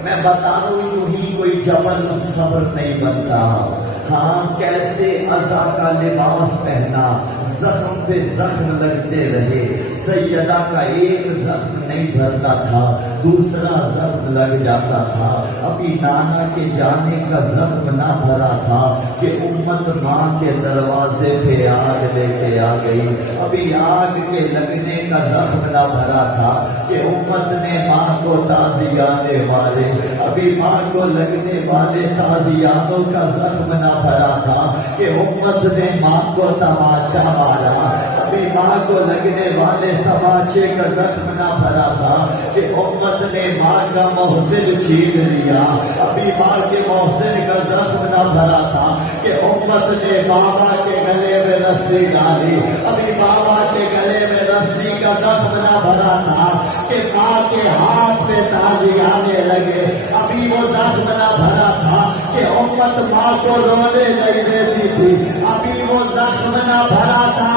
میں بتا دوں یوں ہی کوئی جبل صبر نہیں بنتا. ہاں کیسے عزا کا لباس پہنا، زخم پہ زخم لگتے رہے. سیدہ کا ایک زخم نہیں بھرتا تھا، دوسرا زخم لگ جاتا تھا. ابھی نانا کے جانے کا زخم نہ بھرا تھا کہ امت ماں کے دروازے پہ آگ لے کے آ گئی. ابھی آگ کے لگنے کا زخم نہ بھرا تھا کہ امت نے ماں کو تازیانے والے، ابھی ماں کو لگنے والے تازیانوں کا زخم نہ بھرا تھا کہ امت نے ماں کو تماچا مارا. ابھی ماں کو لگنے والے تماچے کا زخم نہ بھرا تھا کہ امت نے ماں کا محسن چھین لیا. ابھی ماں کے محسن کا زخم نہ بھرا تھا کہ امت نے بابا کے گلے میں رسی ڈالی. ابھی بابا کے گلے میں رسی کا زخم نہ بھرا تھا کہ ماں کے ہاتھ پہ تالی آنے لگے. ابھی وہ زخم نہ بھرا تھا کہ امت ماں کو رونے نہیں دیتی تھی. ابھی وہ زخم نہ بھرا تھا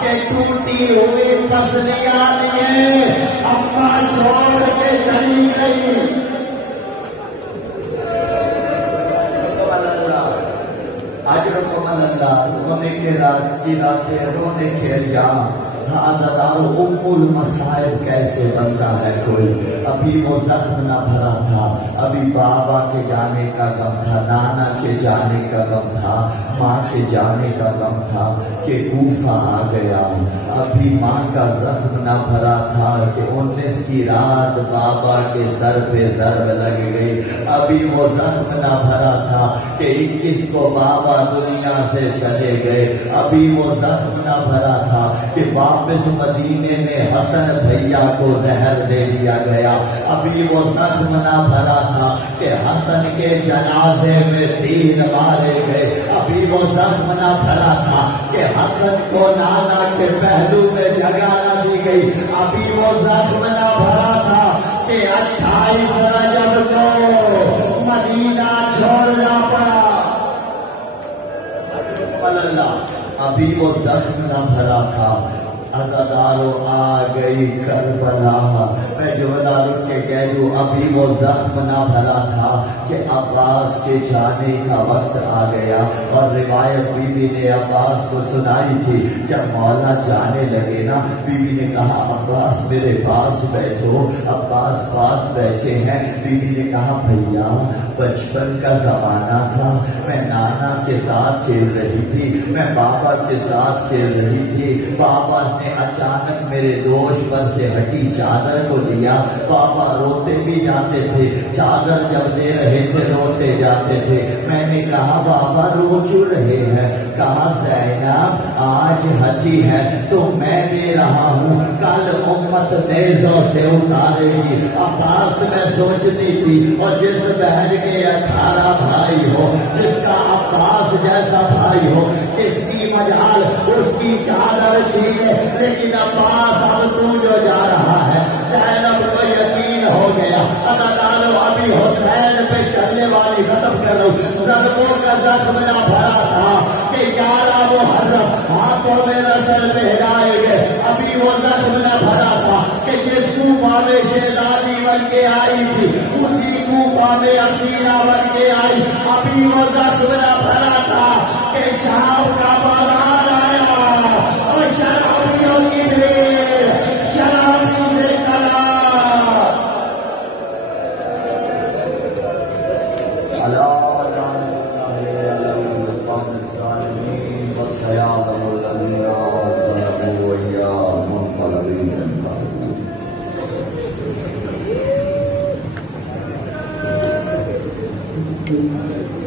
کہ ٹوٹی ہوئی پسلیاں لیے اماں چھوڑ کے چلی گئی. رونے کے راتے رونے کھیل جا. ام المصائب کیسے بنتا ہے کوئی. ابھی وہ زخم نہ بھرا تھا. ابھی بابا کے جانے کا غم تھا, نانا کے جانے کا غم تھا, ماں کے جانے کا غم تھا کہ کوفہ آ گیا. ابھی ماں کا زخم نہ بھرا تھا کہ 19 کی رات بابا کے سر پہ ضرب لگ گئی. ابھی وہ زخم نہ بھرا تھا کہ 21 کو بابا دنیا سے چلے گئے. ابھی وہ زخم نہ بھرا تھا کہ واپس مدینے میں حسن بھیا کو زہر دے دیا گیا. ابھی وہ زخم نہ بھرا تھا کہ حسن کے جنازے میں تیر مارے گئے. ابھی وہ زخم نہ بھرا تھا کہ حسن کو نانا کے پہلو میں جگہ نہ دی گئی. ابھی وہ زخم نہ بھرا تھا کہ 28 رجب کو مدینہ چھوڑنا پڑا. ابھی وہ زخم نہ بھرا تھا. عزادارو آ گئی کربلا. میں جوہدارو کے کہہ دوں ابھی وہ زخم نہ بھرا تھا کہ عباس کے جانے کا وقت آ گیا. اور روایت بی بی نے عباس کو سنائی تھی. جب مولا جانے لگے نا, بی بی نے کہا عباس میرے پاس بیٹھو. عباس پاس بیٹھے ہیں. بی بی نے کہا بھیا بچپن کا زمانہ تھا, میں نانا کے ساتھ کھیل رہی تھی, میں بابا کے ساتھ کھیل رہی تھی. بابا نے اچانک میرے دوش پر سے ہٹی چادر کو لیا. بابا روتے بھی جاتے تھے, چادر جب دے رہے تھے روتے جاتے تھے. میں نے کہا بابا رو کیوں رہے ہیں؟ کہا زینب آج حجی ہے تو میں دے رہا ہوں, کل امت نیزوں سے اتارے گی. عباس میں سوچتی تھی اور جس بہن کے 18 بھائی ہو, جس کا عباس جیسا بھائی ہو, کس کی مجال اس کی چادر چھینے. لیکن عباس اب تو جو جا رہا ہے. زینب کو یقین ہو گیا. عزادارو ابھی حسین پہ چلنے والی ختم کر رہا ہوں. ضربوں کا زخم نہ بھرا تھا کہ 11 محرم ہاتھوں میں رسل پہنائے گئے. ابھی وہ زخم نہ بھرا تھا کہ جس کوفہ میں شیزادی بن کے آئی تھی اسی کوفہ میں حسینہ بن کے آئی. ابھی وہ زخم نہ بھرا تھا کہ شام کا بازار آیا اور شرابیوں کی بھیڑ شرابی سے کلا. Thank you.